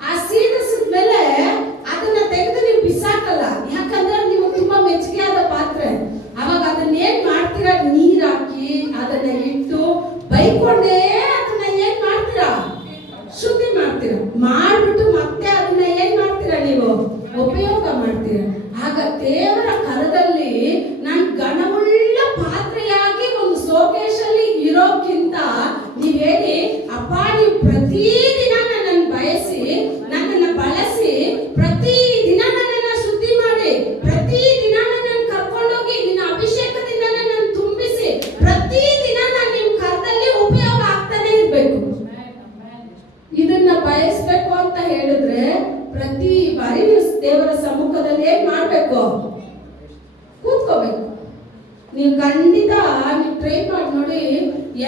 ಆ ಸೀದಿಸಿದ್ಮೇಲೆ ಅದನ್ನ ತೆಗೆದು ನೀವು ಬಿಸಾಕಲ್ಲ. ಯಾಕಂದ್ರೆ ನೀವು ತುಂಬಾ ಮೆಚ್ಚುಗೆ ಆದ ಪಾತ್ರೆ. ಅವಾಗ ಅದನ್ನ ಏನ್ ಮಾಡ್ತೀರಾ? ನೀರ್ ಹಾಕಿ ಅದನ್ನ ಇಟ್ಟು ಬೈಕೊಂಡೇ ಅದನ್ನ ಏನ್ ಮಾಡ್ತೀರಾ? ಶುದ್ಧಿ ಮಾಡ್ತೀರಾ. ಮಾಡ್ಬಿಟ್ಟು ಮತ್ತೆ ಅದನ್ನ ಏನ್ ಮಾಡ್ತೀರಾ? ನೀವು ಉಪಯೋಗ ಮಾಡ್ತೀರಾ. ಆಗ ದೇವರ ಕರದಲ್ಲಿ ನಾನು ಗಣವುಳ್ಳ ಪಾತ್ರೆಯಾಗಿ ಒಂದು ಶೋಕೇಶಲ್ಲಿ ಇರೋಕ್ಕಿಂತ ನೀವೇನಿ, ಅಪ್ಪ ನೀವು ಪ್ರತಿದಿನ ನನ್ನನ್ನು ಬಯಸಿ ನನ್ನನ್ನು ಬಳಸಿ ಪ್ರತಿದಿನ ನನ್ನನ್ನು ಶುದ್ಧಿ ಮಾಡಿ ಪ್ರತಿದಿನ ನನ್ನನ್ನು ಕರ್ಕೊಂಡೋಗಿ ನಿನ್ನ ಅಭಿಷೇಕದಿಂದ ನನ್ನನ್ನು ತುಂಬಿಸಿ ಪ್ರತಿದಿನ ನಾನು ನಿಮ್ಮ ಕರದಲ್ಲಿ ಉಪಯೋಗ ಆಗ್ತಾನೆ ಇರ್ಬೇಕು. ಇದನ್ನ ಬಯಸ್ಬೇಕು ಅಂತ ಹೇಳಿದ್ರೆ ಪ್ರತಿ ಬಾರಿ ನೀವು ದೇವರ ಸಮ್ಮುಖದಲ್ಲಿ ಏನ್ ಮಾಡ್ಬೇಕು? ಕೂತ್ಕೋಬೇಕು. ನೀವು ಖಂಡಿತ ನೀವು ಟ್ರೈ ಮಾಡಿ ನೋಡಿ,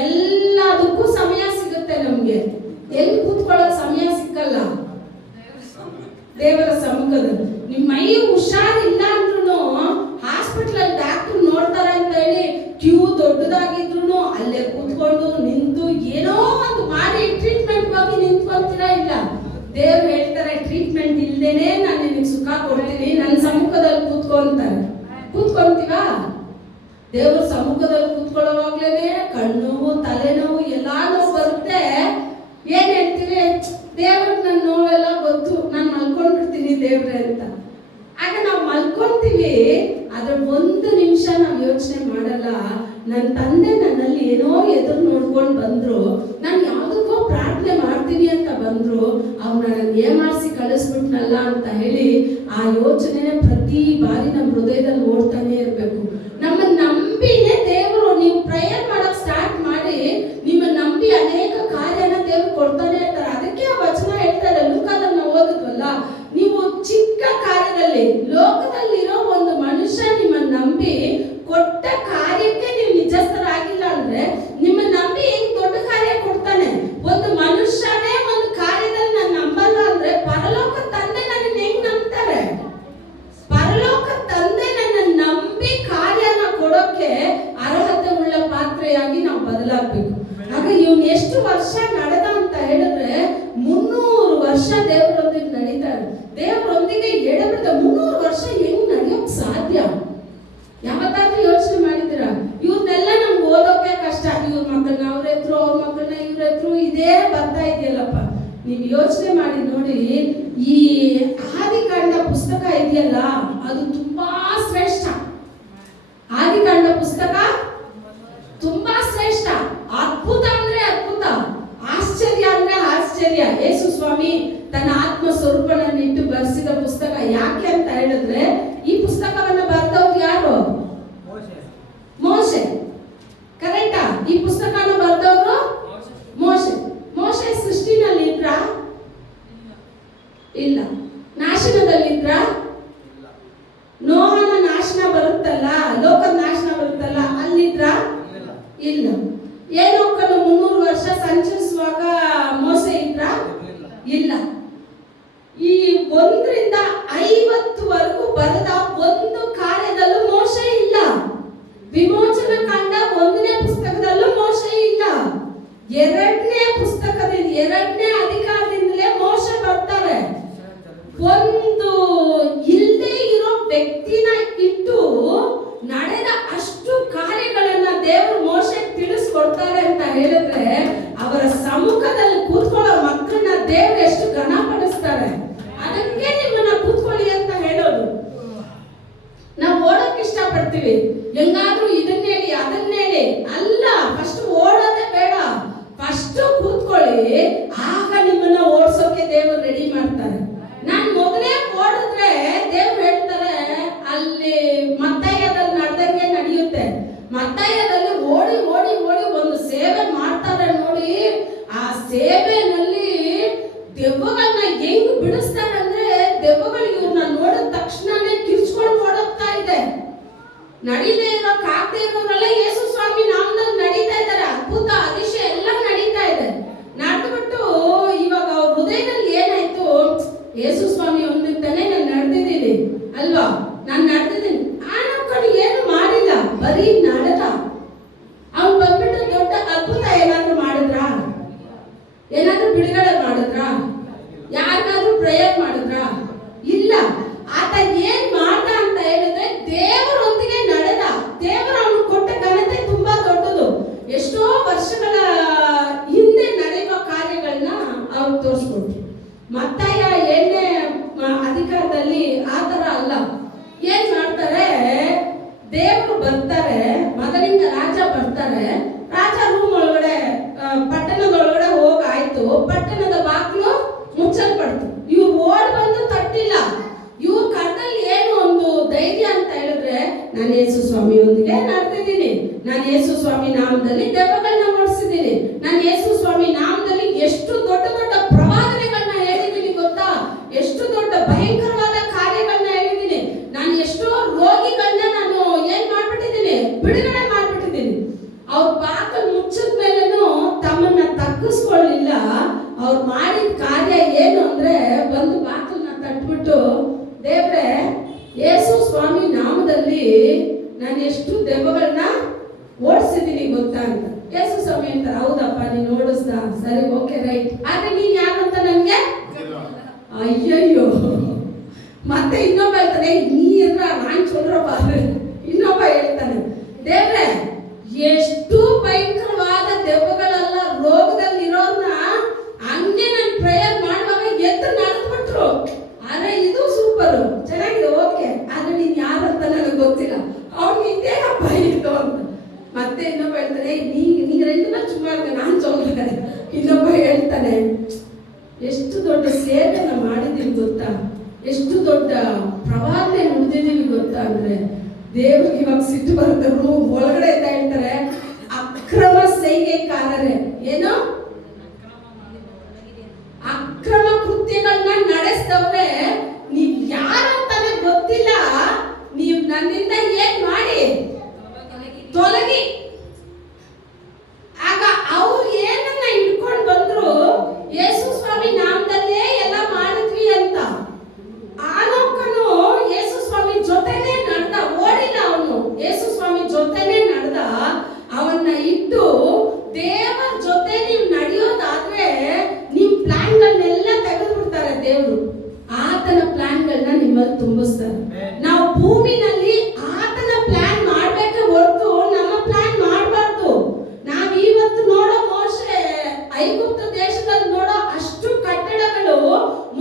ಎಲ್ಲದಕ್ಕೂ ಸಮಯ ಸಿಗುತ್ತೆ. ನಮ್ಗೆ ಎಲ್ಲಿ ಕೂತ್ಕೊಳ್ಳೋ ಸಮಯ ಸಿಕ್ಕಲ್ಲ. ದೇವರ ಸಮ್ಮುಖದಲ್ಲಿ. ನಿಮ್ಮ ಮೈ ಹುಷಾರಿಲ್ಲ ಅಂದ್ರೂ ಹಾಸ್ಪಿಟಲ್ ಡಾಕ್ಟರ್ ನೋಡ್ತಾರೆ ಅಂತ ಹೇಳಿ ಕ್ಯೂ ದೊಡ್ಡದಾಗಿದ್ರು ಅಲ್ಲೇ ಕೂತ್ಕೊಂಡು ನಿಂತು ಏನೋ ಒಂದು ಮಾಡಿ ಟ್ರೀಟ್ಮೆಂಟ್ ಬಗ್ಗೆ ನಿಂತ್ಕೊಳ್ತೀರಾ? ಇಲ್ಲ. ದೇವ್ರು ಹೇಳ್ತಾರೆ ಟ್ರೀಟ್ಮೆಂಟ್ ಇಲ್ದೇನೆ ನಾನು ನಿನಗೆ ಸುಖ ಕೊಡ್ತೀನಿ, ನನ್ನ ಸಮ್ಮುಖದಲ್ಲಿ ಕೂತ್ಕೊಂತಾರೆ. ಕೂತ್ಕೊಂತೀವಾ? ದೇವ್ರ ಸಮ್ಮುಖದಲ್ಲಿ ಕೂತ್ಕೊಳ್ಳೋವಾಗ್ಲೇನೆ ಕಣ್ಣು ತಲೆನೋವು ಎಲ್ಲಾ ನೋವು ಬರುತ್ತೆ. ಏನ್ ಹೇಳ್ತೀವಿ? ದೇವ್ರಿಗೆ ನನ್ನ ನೋವೆಲ್ಲ ಗೊತ್ತು, ನಾನು ಮಲ್ಕೊಂಡ್ಬಿಡ್ತೀನಿ ದೇವ್ರೆ ಅಂತ. ಆಗ ನಾವು ಮಲ್ಕೊಂತೀವಿ, ಆದ್ರೆ ಒಂದು ನಿಮಿಷ ನಾವು ಯೋಚನೆ ಮಾಡಲ್ಲ. ನನ್ನ ತಂದೆ ನನ್ನಲ್ಲಿ ಏನೋ ಎದುರು ನೋಡ್ಕೊಂಡು ಬಂದ್ರು, ನಾನು ಯಾವುದಕ್ಕೋ ಪ್ರಾರ್ಥನೆ ಮಾಡ್ತೀನಿ ಅಂತ ಬಂದ್ರು, ಅವ್ರು ನನ್ನ ಏಮಾರಿಸಿ ಕಳಿಸ್ಬಿಟ್ನಲ್ಲ ಅಂತ ಹೇಳಿ ಆ ಯೋಚನೆ ಪ್ರತಿ ಬಾರಿ ನಮ್ಮ ಹೃದಯದಲ್ಲಿ ಓಡ್ತಾನೆ ಇರಬೇಕು. ನಮ್ಮ ನಂಬಿನೇ ದೇವರು, ನೀವು ಪ್ರೇಯರ್ ಮಾಡಕ್ ಸ್ಟಾರ್ಟ್ ಮಾಡಿ ನಿಮ್ಮ ನಂಬಿ ಅನೇಕ ಕಾರ್ಯನ ದೇವರು ಕೊಡ್ತಾನೆ ಇರ್ತಾರೆ. ಅದಕ್ಕೆ ಆ ವಚನ ಹೇಳ್ತಾರೆ, ಲೂಕದನ್ನ ಓದಿದ್ವಲ್ಲ, ನೀವು ಚಿಕ್ಕ ಕಾರ್ಯದಲ್ಲಿ ಲೋಕದಲ್ಲಿರೋ ಒಂದು ಮನುಷ್ಯ ನಿಮ್ಮ ನಂಬಿ ಕೊಟ್ಟ ಕಾರ್ಯಕ್ಕೆ ನೀವು ನಿಜಸ್ಥರಾಗಿಲ್ಲ ಅಂದ್ರೆ ನಿಮ್ಮ ನಂಬಿ ಹೆಂಗ್ ದೊಡ್ಡ ಕಾರ್ಯ ಕೊಡ್ತಾನೆ? ಒಂದು ಮನುಷ್ಯನೇ ಒಂದು ಕಾರ್ಯದಲ್ಲಿ ನಾನು ನಂಬಲ್ಲ ಅಂದ್ರೆ ಪರಲೋಕ ತಂದೆ ನನ್ನ ಹೆಂಗ್ ನಂಬ್ತಾರೆ? ಪರಲೋಕ ತಂದೆ ನನ್ನ ನಂಬಿ ಕಾರ್ಯನ ಕೊಡೋಕೆ ಅರ್ಹತೆ ಉಳ್ಳ ಪಾತ್ರೆಯಾಗಿ ನಾವು ಬದಲಾಗಬೇಕು. ಆಗ ಇವನು ಎಷ್ಟು ವರ್ಷ ನಡೆದ ಅಂತ ಹೇಳಿದ್ರೆ 300 ವರ್ಷ ದೇವರೊಂದಿಗೆ ನಡೀತಾರೆ. ದೇವರೊಂದಿಗೆ ಎಡಬಿಡ್ತ 300 ವರ್ಷ ಹೆಂಗ್ ನಡೆಯೋಕ್ ಸಾಧ್ಯ? ಯಾವತ್ತಾದ್ರೂ ಯೋಚನೆ ಮಾಡಿದ್ದೀರಾ? ಇವ್ರನ್ನೆಲ್ಲ ನಮ್ಗೆ ಓದೋಕೆ ಕಷ್ಟ. ಇವ್ರ ಮಕ್ಕಳನ್ನ ಅವ್ರ ಎತ್ರು, ಅವ್ರ ಮಕ್ಕಳನ್ನ ಇವ್ರ ಎತ್ರು, ಇದೇ ಬರ್ತಾ ಇದೆಯಲ್ಲಪ್ಪ. ನೀವು ಯೋಚನೆ ಮಾಡಿ ನೋಡಿ, ಈ ಆದಿಕಾಂಡ ಪುಸ್ತಕ ಇದೆಯಲ್ಲ, ಅದು ತುಂಬಾ ಶ್ರೇಷ್ಠ. ಆದಿಕಾಂಡ ಪುಸ್ತಕ ತುಂಬಾ ಶ್ರೇಷ್ಠ. ಅದ್ಭುತ ಅಂದ್ರೆ ಅದ್ಭುತ, ಆಶ್ಚರ್ಯ ಅಂದ್ರೆ ಆಶ್ಚರ್ಯ. ಯೇಸು ಸ್ವಾಮಿ ತನ್ನ ಆತ್ಮ ಸ್ವರೂಪನನ್ನು ಇಟ್ಟು ಬರೆಸಿದ ಪುಸ್ತಕ. ಯಾಕೆ ಅಂತ ಹೇಳಿದ್ರೆ, ಈ ಪುಸ್ತಕವನ್ನ ಬರೆದವ್ರು ಯಾರು? ಮೋಶೆ. ಕರೆಕ್ಟಾ? ಈ ಪುಸ್ತಕನ ಬರೆದವರು ಮೋಶೆ. ಮೋಶೆ ಸೃಷ್ಟಿನಲ್ಲಿ ಇದ್ರ? ಇಲ್ಲ. ನಾಶನದಲ್ಲಿದ್ರ? ನೋಹನ ನಾಶನ ಬರುತ್ತಲ್ಲ, ಲೋಕದ ನಾಶನ ಬರುತ್ತಲ್ಲ, ಅಲ್ಲಿದ್ರ? ಇಲ್ಲ. ಏನೋಕನು 300 ವರ್ಷ ಸಂಚರಿಸುವಾಗ ಮೋಸೆ ಇದ್ರ? ಇಲ್ಲ. ಈ 1 ರಿಂದ 50 ವರೆಗೂ ಬರೆದ ಒಂದು ಕಾರ್ಯದಲ್ಲೂ ಮೋಶೆ ಇಲ್ಲ. ವಿಮೋಚನ ಕಾಂಡ 1ನೇ ಪುಸ್ತಕದಲ್ಲೂ ಮೋಶೆ ಇಲ್ಲ. 2ನೇ ಪುಸ್ತಕದಿಂದ 2ನೇ ಅಧಿಕಾರದಿಂದಲೇ ಮೋಶೆ ಬರ್ತಾರೆ. ಒಂದು ಇಲ್ಲದೆ ಇರೋ ವ್ಯಕ್ತಿನ ಇಟ್ಟು ನಡೆದ ಅಷ್ಟು ಕಾರ್ಯಗಳನ್ನ ದೇವರು ಮೋಶೆಗೆ ತಿಳಿಸ್ಕೊಡ್ತಾರೆ ಅಂತ ಹೇಳಿದ್ರೆ, ಅವರ ಸಮ್ಮುಖದಲ್ಲಿ ಕೂತ್ಕೊಳ್ಳೋ ಮಕ್ಕಳನ್ನ ದೇವರು ಎಷ್ಟು ಘನಪಡಿಸ್ತಾರೆ. ಅದಕ್ಕೆ ನಿಮ್ಮನ್ನ ಕೂತ್ಕೊಳ್ಳಿ ಅಂತ ಹೇಳೋದು. ನಾವು ಓಡೋಕೆ ಇಷ್ಟಪಡ್ತೀವಿ, ಹೆಂಗಾದ್ರೂ ಇದನ್ನೇಳಿ ಅದನ್ನೇಳಿ ಅಲ್ಲ. ಫಸ್ಟ್ ಓಡೋದೇ ಬೇಡ, ಫಸ್ಟ್ ಕೂತ್ಕೊಳ್ಳಿ, ಆಗ ನಿಮ್ಮನ್ನ ಓಡಿಸೋಕೆ ದೇವರು ರೆಡಿ ಮಾಡ್ತಾರೆ. ನಾನು ಮೊದಲೇ ಓಡಿದ್ರೆ ದೇವ್ರು ಹೇಳ್ತಾರೆ, ಅಲ್ಲಿ ಮತ್ತಾಯದಲ್ಲಿ ನಡೆದಂಗೆ ನಡೆಯುತ್ತೆ. ಮತ್ತಾಯದಲ್ಲಿ ಓಡಿ ಓಡಿ ಓಡಿ ಒಂದು ಸೇವೆ ಮಾಡ್ತಾರೆ ನೋಡಿ. ಆ ಸೇವೆನಲ್ಲಿ ದೆವ್ವಗಳನ್ನ ಹೆಂಗ್ ಬಿಡಿಸ್ತಾರೆ ಅಂದ್ರೆ, ದೆವ್ವಗಳು ಇವ್ರನ್ನ ನೋಡಿದ ತಕ್ಷಣನೇ ಕಿರ್ಚ್ಕೊಂಡು ಓಡೋಗ್ತಾ ಇದೆ. ನಡೀದೇ ಇರೋ ಕಾಗ್ದೇ ಇರೋರೆಲ್ಲ ಯೇಸು ಸ್ವಾಮಿ ನಾಮದಲ್ಲಿ ನಡೀತಾ ಇದ್ದಾರೆ. ಅದ್ಭುತ ಅತಿಶಯ ಎಲ್ಲ ನಡೀತಾ ಇದೆ. ನಡೆದ್ಬಿಟ್ಟು ಇವಾಗ ಅವ್ರ ಹೃದಯದಲ್ಲಿ ಏನಾಯ್ತು? ಯೇಸು ಸ್ವಾಮಿ ಒಂದಿದ್ದಾನೆ, ನಾನು ನಡೆದಿದ್ದೀನಿ ಅಲ್ವಾ, ನಾನು ನಡೆದಿದ್ದೀನಿ. ಆನಕ್ಕಳು ಏನು ಮಾಡಿಲ್ಲ, ಬರೀ ನಡೆದ. ಅವ್ನು ಬಂದ್ಬಿಟ್ಟು ದೊಡ್ಡ ಅದ್ಭುತ ಏನಾದ್ರೂ ಮಾಡಿದ್ರಾ? ಏನಾದ್ರೂ ಬಿಡುಗಡೆ ಮಾಡಿದ್ರಾ? ಯಾರಿಗಾದ್ರೂ ಪ್ರೇಯರ್ ಮಾಡಿದ್ರಾ? ಇಲ್ಲ. ಆತ ಏನ್ ಮಾಡ್ದ ಅಂತ ಹೇಳಿದ್ರೆ, ದೇವರೊಂದಿಗೆ ನಡೆದ. ದೇವರು ಅವನು ಕೊಟ್ಟ ಘನತೆ ತುಂಬಾ ದೊಡ್ಡದು. ಎಷ್ಟೋ ವರ್ಷಗಳ ಹಿಂದೆ ನಡೆಯುವ ಕಾರ್ಯಗಳನ್ನ ಅವ್ರು ತೋರಿಸ್ಕೊಟ್ರು. ಮತ್ತಾಯ 7ನೇ ಅಧಿಕಾರದಲ್ಲಿ ಆತರ ಅಲ್ಲ. ಏನ್ ಮಾಡ್ತಾರೆ? ದೇವರು ಬರ್ತಾರೆ, ಮೊದಲಿಂದ ರಾಜ ಬರ್ತಾರೆ. ರಾಜ ರೂಮ್ ಒಳಗಡೆ, ಪಟ್ಟಣದೊಳಗಡೆ ಹೋಗಾಯ್ತು. ಪಟ್ಟಣದ ಬಾಗಿಲು ಮುಚ್ಚಲ್ಪಡ್ತು. ಇವ್ರು ಓಡ್ ಬಂದು ತಟ್ಟಿಲ್ಲ. ಇವ್ರ ಕಣ್ಣಲ್ಲಿ ಏನು ಒಂದು ಧೈರ್ಯ ಅಂತ ಹೇಳಿದ್ರೆ, ನಾನು ಯೇಸು ಸ್ವಾಮಿಯೊಂದಿಗೆ ನಡೆದಿದ್ದೀನಿ, ನಾನು ಯೇಸು ಸ್ವಾಮಿ ನಾಮದಲ್ಲಿ ದೆವ್ವಗಳನ್ನ ಓಡಿಸಿದ್ದೀನಿ, ನಾನು ಯೇಸು ಸ್ವಾಮಿ ನಾಮದಲ್ಲಿ ಎಷ್ಟು ದೊಡ್ಡ ದೊಡ್ಡ ಪ್ರವಾದನೆಗಳನ್ನ ಹೇಳಿದ್ದೀನಿ ಗೊತ್ತಾ? ಎಷ್ಟು ದೊಡ್ಡ ಭಯಂಕರವಾದ ಕಾರ್ಯಗಳನ್ನ ಹೇಳಿದ್ದೀನಿ. ನಾನು ಎಷ್ಟೋ ರೋಗಿಗಳನ್ನ ನಾನು ಏನ್ ಮಾಡ್ಬಿಟ್ಟಿದ್ದೀನಿ? ಬಿಡುಗಡೆ ಮಾಡ್ಬಿಟ್ಟಿದ್ದೀನಿ. ಅವ್ರ ಬಾಕಲ್ ಮುಚ್ಚಿದ ಮೇಲೇನು ತಮ್ಮನ್ನ ತಗ್ಗಿಸ್ಕೊಳ್ಳಿಲ್ಲ. ಅವ್ರು ಮಾಡಿದ ಕಾರ್ಯ ಏನು ಅಂದ್ರೆ, ಬಂದು ಬಾಕಲ್ನ ತಟ್ಬಿಟ್ಟು ಬಿಟ್ಟು, ದೇವ್ರೆ ಯೇಸು ಸ್ವಾಮಿ ನಾಮದಲ್ಲಿ ನಾನು ಎಷ್ಟು ದೆವ್ವಗಳನ್ನ ಓಡಿಸಿದ್ದೀನಿ ಗೊತ್ತಾ ಅಂತ. ಯೇಸು ಸ್ವಾಮಿ ಅಂತಾರೆ, ಹೌದಪ್ಪ ನೀನು ಓಡಿಸ್ದ, ಸರಿ ಓಕೆ ರೈಟ್, ಆದ್ರೆ ನೀನ್ ಯಾರು ಅಂತ ನನ್ಗೆ ಅಯ್ಯಯ್ಯೋ. ಮತ್ತೆ ಇನ್ನೊಬ್ಬ ಹೇಳ್ತಾನೆ, ನೀ ಇರ್ರ ನಾನ್ ಚೊಲ್ರಪ್ಪ. ಇನ್ನೊಬ್ಬ ಹೇಳ್ತಾನೆ, ದೇವ್ರೆ ಎಷ್ಟು ಭಯಂಕರವಾದ ದೆವ್ವಗಳೆಲ್ಲ ರೋಗದಲ್ಲಿ ಇರೋರ್ನ ಹಂಗೆ ನಾನು ಪ್ರೇಯರ್ ಮಾಡುವಾಗ ಎದ್ದು ನಡೆದ್ಬಿಟ್ರು. ಆದ್ರೆ ಇದು ಸೂಪರ್ ಚೆನ್ನಾಗಿದೆ, ಓಕೆ, ಆದ್ರೆ ನೀನ್ ಯಾರಂತ ನನಗೆ ಗೊತ್ತಿಲ್ಲ, ಅವ್ನು ಇದೇನಪ್ಪ ಇದು ಅಂತ. ಮತ್ತೆ ಇನ್ನೊಬ್ಬ ಹೇಳ್ತಾನೆ, ನೀ ರೆಂಡು ಸುಮಾರು ನಾನು ಚೊಲ್ತಾರೆ. ಇನ್ನೊಬ್ಬ ಹೇಳ್ತಾನೆ, ಎಷ್ಟು ದೊಡ್ಡ ಸೇವೆನ ಮಾಡಿದೀವಿ ಗೊತ್ತಾ, ಎಷ್ಟು ದೊಡ್ಡ ಪ್ರವಾದನೆ ನುಡಿದಿದ್ದೀವಿ ಗೊತ್ತಾ ಅಂದ್ರೆ ದೇವ್ರಿಗೆ ಇವಾಗ ಸಿಟ್ಟು ಬರುತ್ತೆ. ಒಳಗಡೆ ಅಂತ ಹೇಳ್ತಾರೆ, ಅಕ್ರಮ ಸೈಗೆಕಾರರೇ, ಏನು ಅಕ್ರಮ ಕೃತ್ಯಗಳನ್ನ ನಡೆಸಿದವ್ರೆ, ನೀವ್ ಯಾರಂತಾನೆ ಗೊತ್ತಿಲ್ಲ, ನೀವ್ ನನ್ನಿಂದ ಏನ್ ಮಾಡಿ ತೊಲಗಿ. ಆಗ ಅವ್ರು ಏನನ್ನ ಹಿಡ್ಕೊಂಡು ಬಂದ್ರು, ಯೇಸು ಸ್ವಾಮಿ ನಾಮದಲ್ಲೇ ಎಲ್ಲ ಮಾಡಿದ್ವಿ ಅಂತ. ಆನೋಕನು ಯೇಸು ಸ್ವಾಮಿ ಜೊತೆನೆ ನಡೆದ, ಓಡಿಲ್ಲ ಅವನು, ಯೇಸು ಸ್ವಾಮಿ ಜೊತೆನೆ ನಡೆದ. ಅವನ್ನ ಇಟ್ಟು ದೇವರ ಜೊತೆ ನೀವು ನಡೆಯೋದಾದ್ರೆ ನಿಮ್ ಪ್ಲಾನ್ಗಳನ್ನೆಲ್ಲ ತೆಗೆದು ಬಿಡ್ತಾರೆ ದೇವರು. ಆತನ ಪ್ಲಾನ್ಗಳನ್ನ ನಿಮ್ಮಲ್ಲಿ ತುಂಬಿಸ್ತಾರೆ. ನಾವು ಭೂಮಿನಲ್ಲಿ ಆತನ ಪ್ಲಾನ್ ಮಾಡ್ಬೇಕೆ ಹೊರತು ನಮ್ಮ ಪ್ಲಾನ್ ಮಾಡಬಾರ್ದು. ನಾವ್ ಇವತ್ತು ನೋಡೋ ಮೋಶೆ, ಐಗುಪ್ತ ದೇಶದಲ್ಲಿ ನೋಡೋ ಅಷ್ಟು ಕಟ್ಟಡಗಳು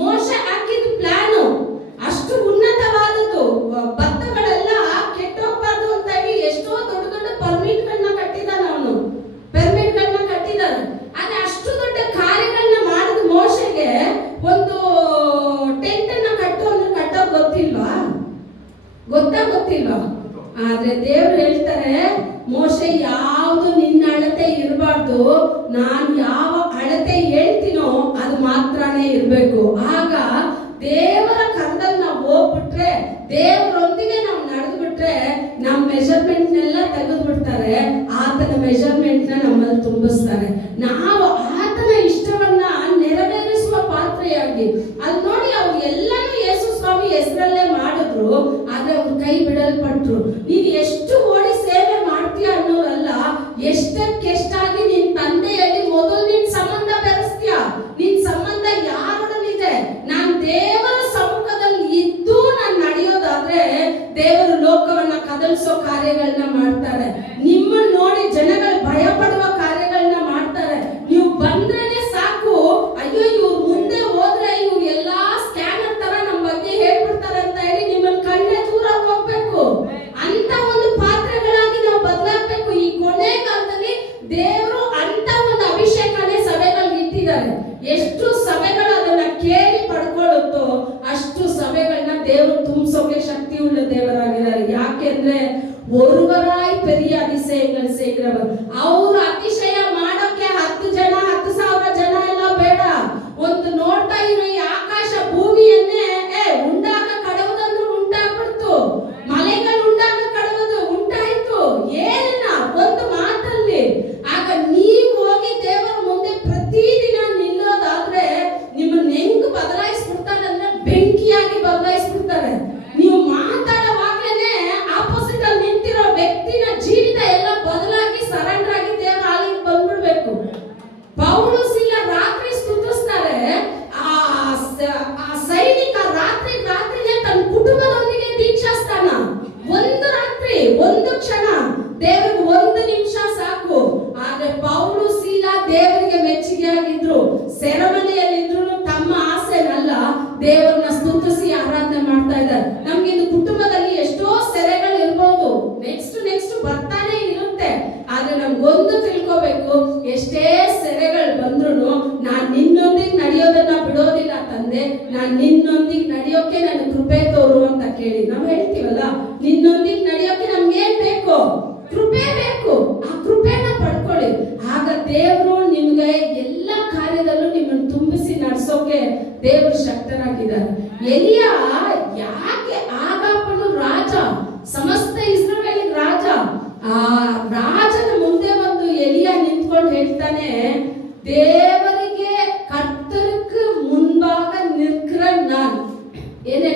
ಮೋಶೆ ಹಾಕಿದ ಪ್ಲಾನು ಅಷ್ಟು ಉನ್ನತವಾದದ್ದು. ಭತ್ತಗಳೆಲ್ಲ ಕೆಟ್ಟೋಗ್ಬಾರ್ದು ಅಂತ ಹೇಳಿ ಎಷ್ಟೋ ದೊಡ್ಡ ದೊಡ್ಡ ಪರ್ಮಿಟ್ಗಳನ್ನ ಕಟ್ಟಿದ್ದಾನೆ ಅವನು, ಪರ್ಮಿಟ್ಗಳನ್ನ ಕಟ್ಟಿದ್ದಾನೆ. ಆದ್ರೆ ಅಷ್ಟು ದೊಡ್ಡ ಕಾರ್ಯಗಳನ್ನ ಮಾಡಿದ ಮೋಶೆಗೆ ಒಂದು ಟೆಂಟ್ ಅನ್ನ ಕಟ್ಟು ಅಂದ್ರೆ ಕಟ್ಟೋಕ್ ಗೊತ್ತಿಲ್ವಾ? ಗೊತ್ತಿಲ್ವಾ? ಆದ್ರೆ ದೇವ್ರು ಹೇಳ್ತಾರೆ, ಮೋಶೆ ಯಾವುದು ನಿನ್ನ ಅಳತೆ ಇರಬಾರ್ದು, ನಾನು ಯಾವ ಅಳತೆ ಹೇಳ್ತೀನೋ ಅದು ಮಾತ್ರನೇ ಇರಬೇಕು. ಆಗ ದೇವರ ಕರ್ದಲ್ಲಿ ನಾವು ಹೋಗ್ಬಿಟ್ರೆ, ದೇವರೊಂದಿಗೆ ನಾವು ನಡೆದು ಬಿಟ್ರೆ ನಮ್ಮ ಮೆಜರ್ಮೆಂಟ್ನೆಲ್ಲ ತೆಗೆದು ಬಿಡ್ತಾರೆ, ಆತನ ಮೆಜರ್ಮೆಂಟ್ನ ನಮ್ಮಲ್ಲಿ ತುಂಬಿಸ್ತಾರೆ. ನಾವು ಆತನ ಇಷ್ಟವನ್ನ ನೆರವೇರಿಸುವ ಪಾತ್ರೆಯಾಗಿ. ಅಲ್ಲಿ ನೋಡಿ, ಅವ್ರು ಎಲ್ಲಾನು ಯೇಸು ಸ್ವಾಮಿ ಹೆಸರಲ್ಲೇ ಮಾಡಿದ್ರು, ಆದ್ರೆ ಅವ್ರು ಕೈ ಬಿಡಲ್ಪಟ್ರು. ನೀನು ಎಷ್ಟು ಓಡಿ ಸೇವೆ ಮಾಡ್ತೀಯ ಅನ್ನೋರಲ್ಲ, ಎಷ್ಟಕ್ಕೆಷ್ಟಾಗಿ ನಿನ್ ತಂದೆಯಲ್ಲಿ ಮೊದಲು ನಿನ್ ಸಂಬಂಧ ಬೆರೆಸ್ತೀಯ. ನಿನ್ ಸಂಬಂಧ ಯಾರೊಡನಿದೆ? ನಾನ್ ದೇವರ ಸಮ್ಮುಖದಲ್ಲಿ ಇದ್ದು ನಾನು ನಡೆಯೋದಾದ್ರೆ ದೇವರು ಲೋಕವನ್ನ ಕದಲಿಸೋ ಕಾರ್ಯಗಳನ್ನ ಮಾಡ್ತಾರೆ. ನಿಮ್ಮನ್ನ ನೋಡಿ ಜನಗಳು ಭಯ ಪಡುವ ಕಾರ್ಯಗಳನ್ನ ಮಾಡ್ತಾರೆ. ನೀವು ಬಂದ್ರೇನೆ ಸಾಕು, ಅಯ್ಯೋ ಇವ್ರು ಮುಂದೆ ಹೋದ್ರೆ ಇವ್ರು ಎಲ್ಲಾ ಸ್ಕ್ಯಾನರ್ ತರ ನಮ್ಮ ಬಗ್ಗೆ ಹೇಳ್ಬಿಡ್ತಾರೆ ಅಂತ ಹೇಳಿ ನಿಮ್ಮನ್ನ ಕಣ್ಣೆ ದೂರ ಹೋಗ್ಬೇಕು. ಅಂತ ಒಂದು ಪಾತ್ರಗಳಾಗಿ ನಾವು ಬದಲಾಗಬೇಕು. ಈ ಕೊನೆ ಕಾಲದಲ್ಲಿ ದೇವರು ಅಂತ ಒಂದು ಅಭಿಷೇಕನೇ ಸಭೆಗಳಿಗೆ ಇಟ್ಟಿದ್ದಾರೆ. ಎಷ್ಟು ಸಭೆಗಳು ಅದನ್ನ ಕೇಳಿ ಪಡ್ಕೊಳ್ಳುತ್ತೋ ಅಷ್ಟು ಸಭೆಗಳನ್ನ ದೇವರು ತುಂಬಿಸೋಕೆ ಶಕ್ತಿ ಉಳ್ಳ ದೇವರಾಗಿದ್ದಾರೆ. ಯಾಕೆಂದ್ರೆ ஒருவராய் பெரிய அதிசயங்கள் செய்கிறவர். ಅವರು ಅತಿಶಯ ಮಾಡೋಕೆ 10 ಜನ 10,000 ಜನ ಎಲ್ಲ ಬೇಡ. ಒಂದು ನೋಡ್ತಾ ಇರೋ ಈ ಆಕಾಶ ಭೂಮಿಯನ್ನೇ ಉಂಡಾಗ ಕಡವುದಂದ್ರೂ ಉಂಟಾಗ್ಬಿಡ್ತು, ಮಲೆಗಳು ಉಂಡಾಗ ಕಡವುದು ಉಂಟಾಯ್ತು. ಏನನ್ನ ಒಂದು ಮಾತಲ್ಲಿ. ಆಗ ನೀವು ಹೋಗಿ ದೇವರ ಮುಂದೆ ಪ್ರತಿದಿನ ನಿಲ್ಲೋದಾದ್ರೆ ನಿಮ್ಮನ್ನ ಹೆಂಗ್ ಬದಲಾಯಿಸ್ಬಿಡ್ತಾರೆ ಅಂದ್ರೆ ಬೆಂಕಿಯಾಗಿ ಬದಲಾಯಿಸ್ಬಿಡ್ತಾರೆ. ನೀವು ಮಾತಾಡೋವಾಗ್ಲೇನೆ ಆಪೋಸಿಟ್ ಅಲ್ಲಿ ನಿಂತಿರೋ ವ್ಯಕ್ತಿನ ಜೀವಿತ ಎಲ್ಲ ಬದಲಾಗಿ ಸರೆಂಡರ್ ಆಗಿ ದೇವರ ಆಲಿಗೆ ಬಂದ್ಬಿಡ್ಬೇಕು. ಪೌಲು ಸೀಲ ರಾತ್ರಿ ಸ್ತುತಿಸ್ತಾರೆ. ಆ ಸೈನಿಕ ರಾತ್ರಿನೇ ತನ್ನ ಕುಟುಂಬದೊಂದಿಗೆ ದೀಕ್ಷಾಸ್ತಾನ. ಒಂದು ರಾತ್ರಿ, ಒಂದು ಕ್ಷಣ, ದೇವರಿಗೆ 1 ನಿಮಿಷ ಸಾಕು. ಆದ್ರೆ ಪೌಲು ಸೀಲ ದೇವರಿಗೆ ಮೆಚ್ಚುಗೆ ಆಗಿದ್ರು. ಸೆರೆಮನೆಯಲ್ಲಿದ್ರು ತಮ್ಮ ಆಸೆನಲ್ಲ, ದೇವರನ್ನ ಸ್ತುತಿಸಿ ಆರಾಧನೆ ಮಾಡ್ತಾ ಇದ್ದಾರೆ. ನಮ್ಗೆ ಇದು ಕುಟುಂಬದಲ್ಲಿ ಎಷ್ಟೋ ಸೆರೆಗಳು ಇರ್ಬೋದು, ನೆಕ್ಸ್ಟ್ ಬರ್ತಾನೆ ಇರುತ್ತೆ. ಆದ್ರೆ ನಮ್ಗೊಂದು ತಿಳ್ಕೋಬೇಕು, ಎಷ್ಟೇ ಸೆರೆಗಳು ಬಂದ್ರು ನಾನ್ ನಿನ್ನೊಂದಿಗೆ ನಡೆಯೋದನ್ನ ಬಿಡೋದಿಲ್ಲ ತಂದೆ, ನಾನ್ ನಿನ್ನೊಂದಿಗೆ ನಡೆಯೋಕೆ ನನ್ನ ಕೃಪೆ ತೋರು ಅಂತ ಕೇಳಿ ನಾವ್ ಹೇಳ್ತೀವಲ್ಲ. ನಿನ್ನೊಂದಿಗೆ ನಡೆಯೋಕೆ ನಮ್ಗೆ ಏನ್ ಬೇಕು? ಕೃಪೆ ಬೇಕು. ಆ ಕೃಪೆನ ಪಡ್ಕೊಳ್ಳಿ. ಆಗ ದೇವರು ನಿಮ್ಗೆ ಎಲ್ಲ ಕಾರ್ಯದಲ್ಲೂ ನಿಮ್ಮನ್ನು ತುಂಬಿಸಿ ನಡೆಸೋಕೆ ದೇವರು ಶಕ್ತರಾಗಿದ್ದಾರೆ. ಎಲಿಯ ಯಾಕೆ ಆಗಾಪನು ರಾಜ, ಸಮಸ್ತ ಇಸ್ರಾಯೇಲಿನ ರಾಜ, ಆ ರಾಜನ ಮುಂದೆ ಬಂದು ಎಲಿಯ ನಿಂತ್ಕೊಂಡು ಹೇಳ್ತಾನೆ, ದೇವರಿಗೆ ಕರ್ತருக்கு முன்பாக நிற்கிற நான். ಏನ್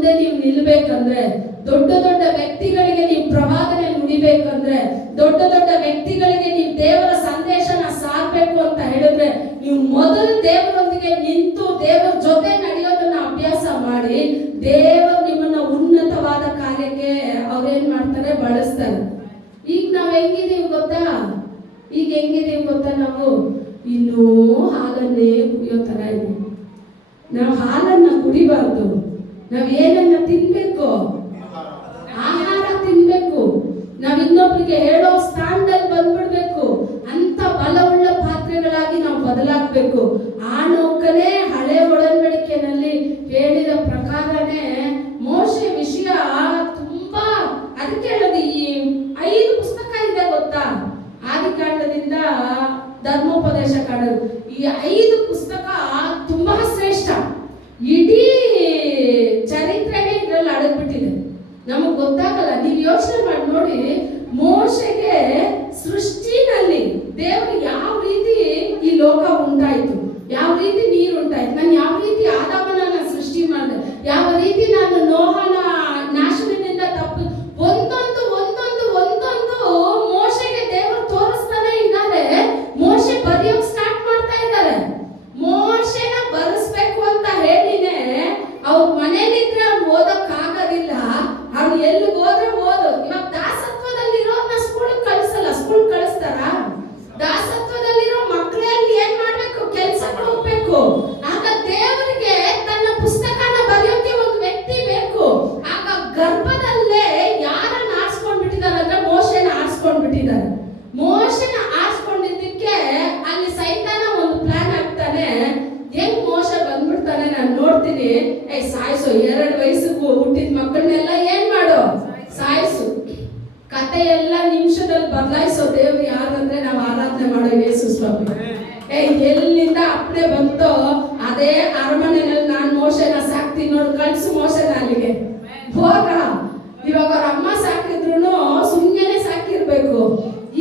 ಮುಂದೆ ನೀವು ನಿಲ್ಬೇಕಂದ್ರೆ, ದೊಡ್ಡ ದೊಡ್ಡ ವ್ಯಕ್ತಿಗಳಿಗೆ ನೀವು ಪ್ರವಾದನೆ ನುಡಿಬೇಕಂದ್ರೆ, ದೊಡ್ಡ ದೊಡ್ಡ ವ್ಯಕ್ತಿಗಳಿಗೆ ನೀವು ದೇವರ ಸಂದೇಶನ ಸಾರಬೇಕು ಅಂತ ಹೇಳಿದ್ರೆ, ನೀವು ಮೊದಲು ದೇವರೊಂದಿಗೆ ನಿಂತು ದೇವರ ಜೊತೆ ನಡೆಯೋದನ್ನ ಅಭ್ಯಾಸ ಮಾಡಿ, ದೇವರು ನಿಮ್ಮನ್ನ ಉನ್ನತವಾದ ಕಾರ್ಯಕ್ಕೆ ಅವ್ರೇನ್ ಮಾಡ್ತಾರೆ, ಬಳಸ್ತಾರೆ. ಈಗ ನಾವ್ ಹೆಂಗಿದೀವಿ ಗೊತ್ತಾ? ನಾವು ಇನ್ನೂ ಹಾಲನ್ನೇ ಕುಡಿಯೋ ತರ ಇದೆ. ನಾವು ಹಾಲನ್ನ ಕುಡಿಬಾರ್ದು. ನಾವ್ ಏನನ್ನ ತಿನ್ಬೇಕು? ಆಹಾರ ತಿನ್ಬೇಕು. ನಾವ್ ಇನ್ನೊಬ್ರಿಗೆ ಹೇಳೋ ಸ್ಥಾನದಲ್ಲಿ ಬಂದ್ಬಿಡ್ಬೇಕು. ಅಂತ ಬಲವುಳ್ಳ ಪಾತ್ರೆಗಳಾಗಿ ನಾವು ಬದಲಾಗಬೇಕು. ಆ ನೌಕನೇ ಹಳೆ ಒಡಂಬಡಿಕೆಯಲ್ಲಿ ಹೇಳಿದ ಪ್ರಕಾರನೇ ಮೋಶೆ ವಿಷಯ ತುಂಬಾ, ಅದಕ್ಕೆ ಹೇಳೋದು ಈ 5 ಪುಸ್ತಕ ಇದೆ ಗೊತ್ತಾ? ಆದಿಕಾಂಡದಿಂದ ಧರ್ಮೋಪದೇಶ ಕಾಂಡ, ಈ 5 ಪುಸ್ತಕ ತುಂಬಾ ಶ್ರೇಷ್ಠ. ಇಡೀ ಚರಿತ್ರೆಗೆ ಇದ್ರಲ್ಲಿ ಅಡಗ್ಬಿಟ್ಟಿದೆ. ನಮಗ್ ಗೊತ್ತಾಗಲ್ಲ. ನೀವು ಯೋಚನೆ ಮಾಡಿ ನೋಡಿ, ಮೋಶೆಗೆ ಸೃಷ್ಟಿನಲ್ಲಿ ದೇವರು ಯಾವ ರೀತಿ ಈ ಲೋಕ ಉಂಟಾಯ್ತು, ಯಾವ ರೀತಿ ನೀರು ಉಂಟಾಯ್ತು, ನಾನು ಯಾವ ರೀತಿ ಆದಾಮನ ಸೃಷ್ಟಿ ಮಾಡಿದೆ, ಯಾವ ರೀತಿ ನಾನು ನೋಹನ ನಾಶನದಿಂದ ತಪ್ಪು, ಒಂದೊಂದು ಒಂದೊಂದು ಒಂದೊಂದು ಮೋಶೆಗೆ ದೇವರು ತೋರಿಸ್ತಾನೆ ಇದ್ದಾರೆ. ಮೋಶೆ ಬರೆಯೋಕ್ ಸ್ಟಾರ್ಟ್ ಮಾಡ್ತಾ ಇದ್ದಾರೆ. ಮೋಶೆನ ಬರೆಸ್ಬೇಕು ಅಂತ ಹೇಳಿನೇ ಅವ್ರ ಮನೇಲಿದ್ರೆ ಅವ್ನು ಓದಕ್ ಆಗೋದಿಲ್ಲ. ಅವ್ನು ಎಲ್ಲಿಗೆ ಹೋದ್ರೆ ಓದು. ಇವಾಗ ದಾಸತ್ವದಲ್ಲಿರೋರ್ನ ಸ್ಕೂಲ್ ಕಳಿಸಲ್ಲ. ಸ್ಕೂಲ್ ಕಳಿಸ್ತಾರ? ದಾಸತ್ವದಲ್ಲಿರೋ ಮಕ್ಕಳಲ್ಲಿ ಏನ್ ಮಾಡ್ಬೇಕು? ಕೆಲ್ಸಕ್ಕೆ ಹೋಗ್ಬೇಕು. ಆಗ ದೇವರಿಗೆ ತನ್ನ ಪುಸ್ತಕನ ಬರೆಯೋಕೆ ಒಂದು ವ್ಯಕ್ತಿ ಬೇಕು. ಆಗ ಗರ್ಭದಲ್ಲೇ ಯಾರನ್ನ ಆರಿಸ್ಕೊಂಡ್ಬಿಟ್ಟಿದ್ದಾರೆ ಅಂದ್ರೆ ಮೋಶೆನ ಆರಿಸ್ಕೊಂಡ್ಬಿಟ್ಟಿದ್ದಾರೆ. ಮೋಶೆನ ಆರಿಸ್ಕೊಂಡಿದ್ದಕ್ಕೆ ಅಲ್ಲಿ ಸೈತಾನ ಒಂದು ಪ್ಲಾನ್ ಆಗ್ತಾನೆ. ಹೆಂಗ್ ಮೋಶೆ ಬಂದ್ಬಿಡ್ತಾನೆ, ನಾನು ನೋಡ್ತೀನಿ, ಸಾಯಿಸು, 2 ವಯಸ್ಸಿಗೂ ಹುಟ್ಟಿದ ಮಕ್ಕಳನ್ನೆಲ್ಲ ಏನ್ ಮಾಡು, ಸಾಯಿಸು. ಕತೆ ಎಲ್ಲ ನಿಮಿಷದಲ್ಲಿ ಬದಲಾಯಿಸೋ ದೇವ್ರು ಯಾರಂದ್ರೆ ನಾವು ಆರಾಧನೆ ಮಾಡೋ ಯೇಸು ಸ್ವಾಮಿ. ಎಲ್ಲಿಂದ ಅಪ್ಪಣೆ ಬಂತೋ ಅದೇ ಅರಮನೆಯಲ್ಲಿ ನಾನು ಮೋಶೆನ ಸಾಕ್ತೀನಿ ನೋಡು, ಕಳ್ಸು ಮೋಶೆನ ಅಲ್ಲಿಗೆ ಹೋಗ. ಇವಾಗ ಅವ್ರ ಅಮ್ಮ ಸಾಕಿದ್ರು ಸುಮ್ಮನೆ ಸಾಕಿರ್ಬೇಕು.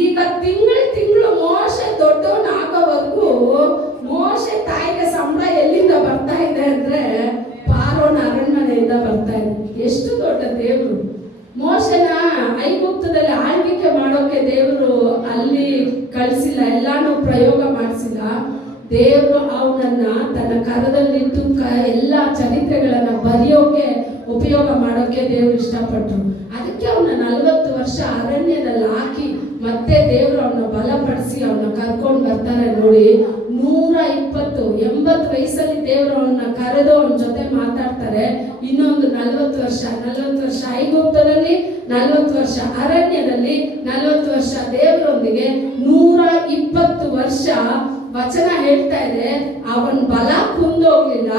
ಈಗ ತಿಂಗಳು ಮೋಶೆ ದೊಡ್ಡವನಾಗೋವರೆಗೂ ಮೋಶೆ ತಾಯಿಗೆ ಸಂಬಳ ಎಲ್ಲಿಂದ ಬರ್ತಾ ಇದೆ ಅಂದ್ರೆ ಪಾರೋನ ಅರಣ್ಮನೆಯಿಂದ ಬರ್ತಾ ಇದೆ. ಎಷ್ಟು ದೊಡ್ಡ ದೇವರು! ಮೋಶೆನ ಐಗುಪ್ತದಲ್ಲಿ ಆಳ್ವಿಕೆ ಮಾಡೋಕೆ ದೇವರು ಅಲ್ಲಿ ಕಳಿಸಿಲ್ಲ, ಎಲ್ಲಾನು ಪ್ರಯೋಗ ಮಾಡಿಸಿಲ್ಲ. ದೇವರು ಅವನನ್ನ ತನ್ನ ಕರದಲ್ಲಿಟ್ಟು ಎಲ್ಲ ಚರಿತ್ರೆಗಳನ್ನ ಬರೆಯೋಕೆ ಉಪಯೋಗ ಮಾಡೋಕೆ ದೇವರು ಇಷ್ಟಪಟ್ರು. ಅದಕ್ಕೆ ಅವನ 40 ವರ್ಷ ಅರಣ್ಯದಲ್ಲಿ ಹಾಕಿ ಮತ್ತೆ ದೇವರು ಅವನ ಬಲಪಡಿಸಿ ಅವನ್ನ ಕರ್ಕೊಂಡು ಬರ್ತಾರೆ. ನೋಡಿ, 120 80 ವಯಸ್ಸಲ್ಲಿ ದೇವರು ಅವನ್ನ ಕರೆದು ಅವನ ಜೊತೆ ಮಾತಾಡ್ತಾರೆ. ಇನ್ನೊಂದು 40 ವರ್ಷ ಐಗುಪ್ತದಲ್ಲಿ, 40 ವರ್ಷ ಅರಣ್ಯದಲ್ಲಿ, 40 ವರ್ಷ ದೇವರೊಂದಿಗೆ, 120 ವರ್ಷ ವಚನ ಹೇಳ್ತಾ ಇದೆ. ಅವನ ಬಲ ಕುಂದೋಗ್ಲಿಲ್ಲ,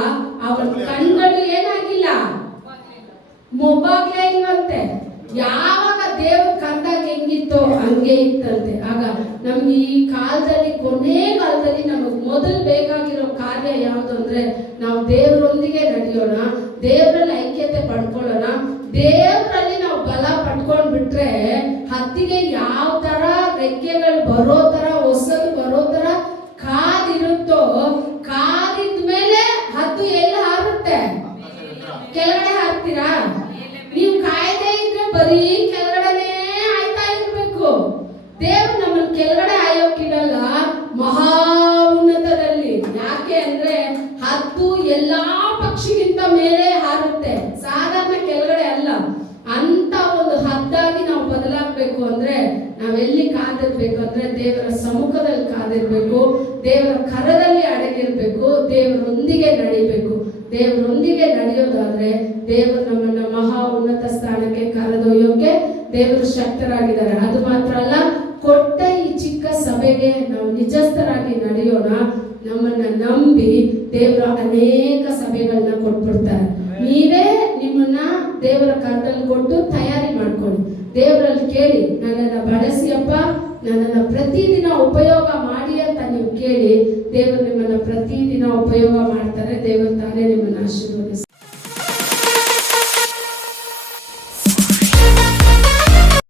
ಅವನ ಕಣ್ಗಳು ಏನಾಗಿಲ್ಲ, ಮೊಬ್ಬಾಗ್ಲೇ ಇಲ್ವಂತೆ. ಯಾವಾಗ ದೇವ್ರ ಕಂದಾಗ ಹೆಂಗಿತ್ತೋ ಹಂಗೆ ಇತ್ತಂತೆ. ಆಗ ನಮ್ಗೆ ಈ ಕಾಲದಲ್ಲಿ, ಕೊನೆ ಕಾಲದಲ್ಲಿ ನಮಗ್ ಮೊದಲು ಬೇಕಾಗಿರೋ ಕಾರ್ಯ ಯಾವುದು ಅಂದ್ರೆ, ನಾವು ದೇವರೊಂದಿಗೆ ನಡೆಯೋಣ, ದೇವರಲ್ಲಿ ಐಕ್ಯತೆ ಪಡ್ಕೊಳ್ಳೋಣ. ದೇವರಲ್ಲಿ ನಾವು ಬಲ ಪಡ್ಕೊಂಡ್ ಬಿಟ್ರೆ ಹತ್ತಿಗೆ ಯಾವ ತರ ರೆಕ್ಕೆಗಳು ಬರೋ ತರ, ಹೊಸಲು ಬರೋ ತರ ಕಾದಿರುತ್ತೋ, ಕಾದಿದ್ಮೇಲೆ ಹದ್ದು ಎಲ್ಲಿ ಹಾರುತ್ತೆ? ಕೆಳಗಡೆ ಹಾಕ್ತೀರಾ? ನೀವು ಕಾಯ್ದೆ ಇದ್ರೆ ಬರೀ ಕೆಳಗಡೆನೇ ಆಯ್ತಾ ಇರ್ಬೇಕು. ದೇವ್ರು ನಮ್ಮನ್ನ ಕೆಳಗಡೆ ಆಯೋಕಿಡಲ್ಲ, ಮಹಾ ಉನ್ನತದಲ್ಲಿ. ಯಾಕೆ ಅಂದ್ರೆ ಹದ್ದು ಎಲ್ಲಾ ಪಕ್ಷಿಗಿಂತ ಮೇಲೆ ಹಾರುತ್ತೆ, ಸಾಧಾರಣ ಕೆಳಗಡೆ ಅಲ್ಲ. ಅಂತ ಒಂದು ಹದ್ದಾಗಿ ನಾವು ಬದಲಾಗಬೇಕು ಅಂದ್ರೆ ನಾವೆಲ್ಲಿ ಕಾದಿರ್ಬೇಕು ಅಂದ್ರೆ ದೇವರ ಸಮ್ಮುಖದಲ್ಲಿ ಕಾದಿರ್ಬೇಕು, ದೇವರ ಕರದಲ್ಲಿ ಅಡಗಿರ್ಬೇಕು, ದೇವರೊಂದಿಗೆ ನಡಿಬೇಕು. ದೇವರೊಂದಿಗೆ ನಡೆಯೋದಾದ್ರೆ ದೇವರು ನಮ್ಮನ್ನ ಮಹಾ ಉನ್ನತ ಸ್ಥಾನಕ್ಕೆ ಕರೆದೊಯ್ಯೋಕೆ ದೇವರು ಶಕ್ತರಾಗಿದ್ದಾರೆ. ಅದು ಮಾತ್ರ ಅಲ್ಲ, ಕೊಟ್ಟ ಈ ಚಿಕ್ಕ ಸಭೆಗೆ ನಾವು ನಿಜಸ್ಥರಾಗಿ ನಡೆಯೋಣ. ನಮ್ಮನ್ನ ನಂಬಿ ದೇವರ ಅನೇಕ ಸಭೆಗಳನ್ನ ಕೊಟ್ಬಿಡ್ತಾರೆ. ನೀವೇ ನಿಮ್ಮನ್ನ ದೇವರ ಕರದಲ್ಲಿ ಕೊಟ್ಟು ತಯಾರಿ ಮಾಡ್ಕೊಳ್ಳಿ. ದೇವರಲ್ಲಿ ಕೇಳಿ, ನನ್ನನ್ನ ಬಳಸಿಯಪ್ಪ, ನನ್ನನ್ನ ಪ್ರತಿದಿನ ಉಪಯೋಗ ಮಾಡಿ ಅಂತ ನೀವು ಕೇಳಿ. ದೇವರು ನಿಮ್ಮನ್ನ ಪ್ರತಿದಿನ ಉಪಯೋಗ ಮಾಡ್ತಾರೆ. ದೇವರು ತಾನೇ ನಿಮ್ಮನ್ನ ಆಶೀರ್ವದಿಸ್ತಾರೆ.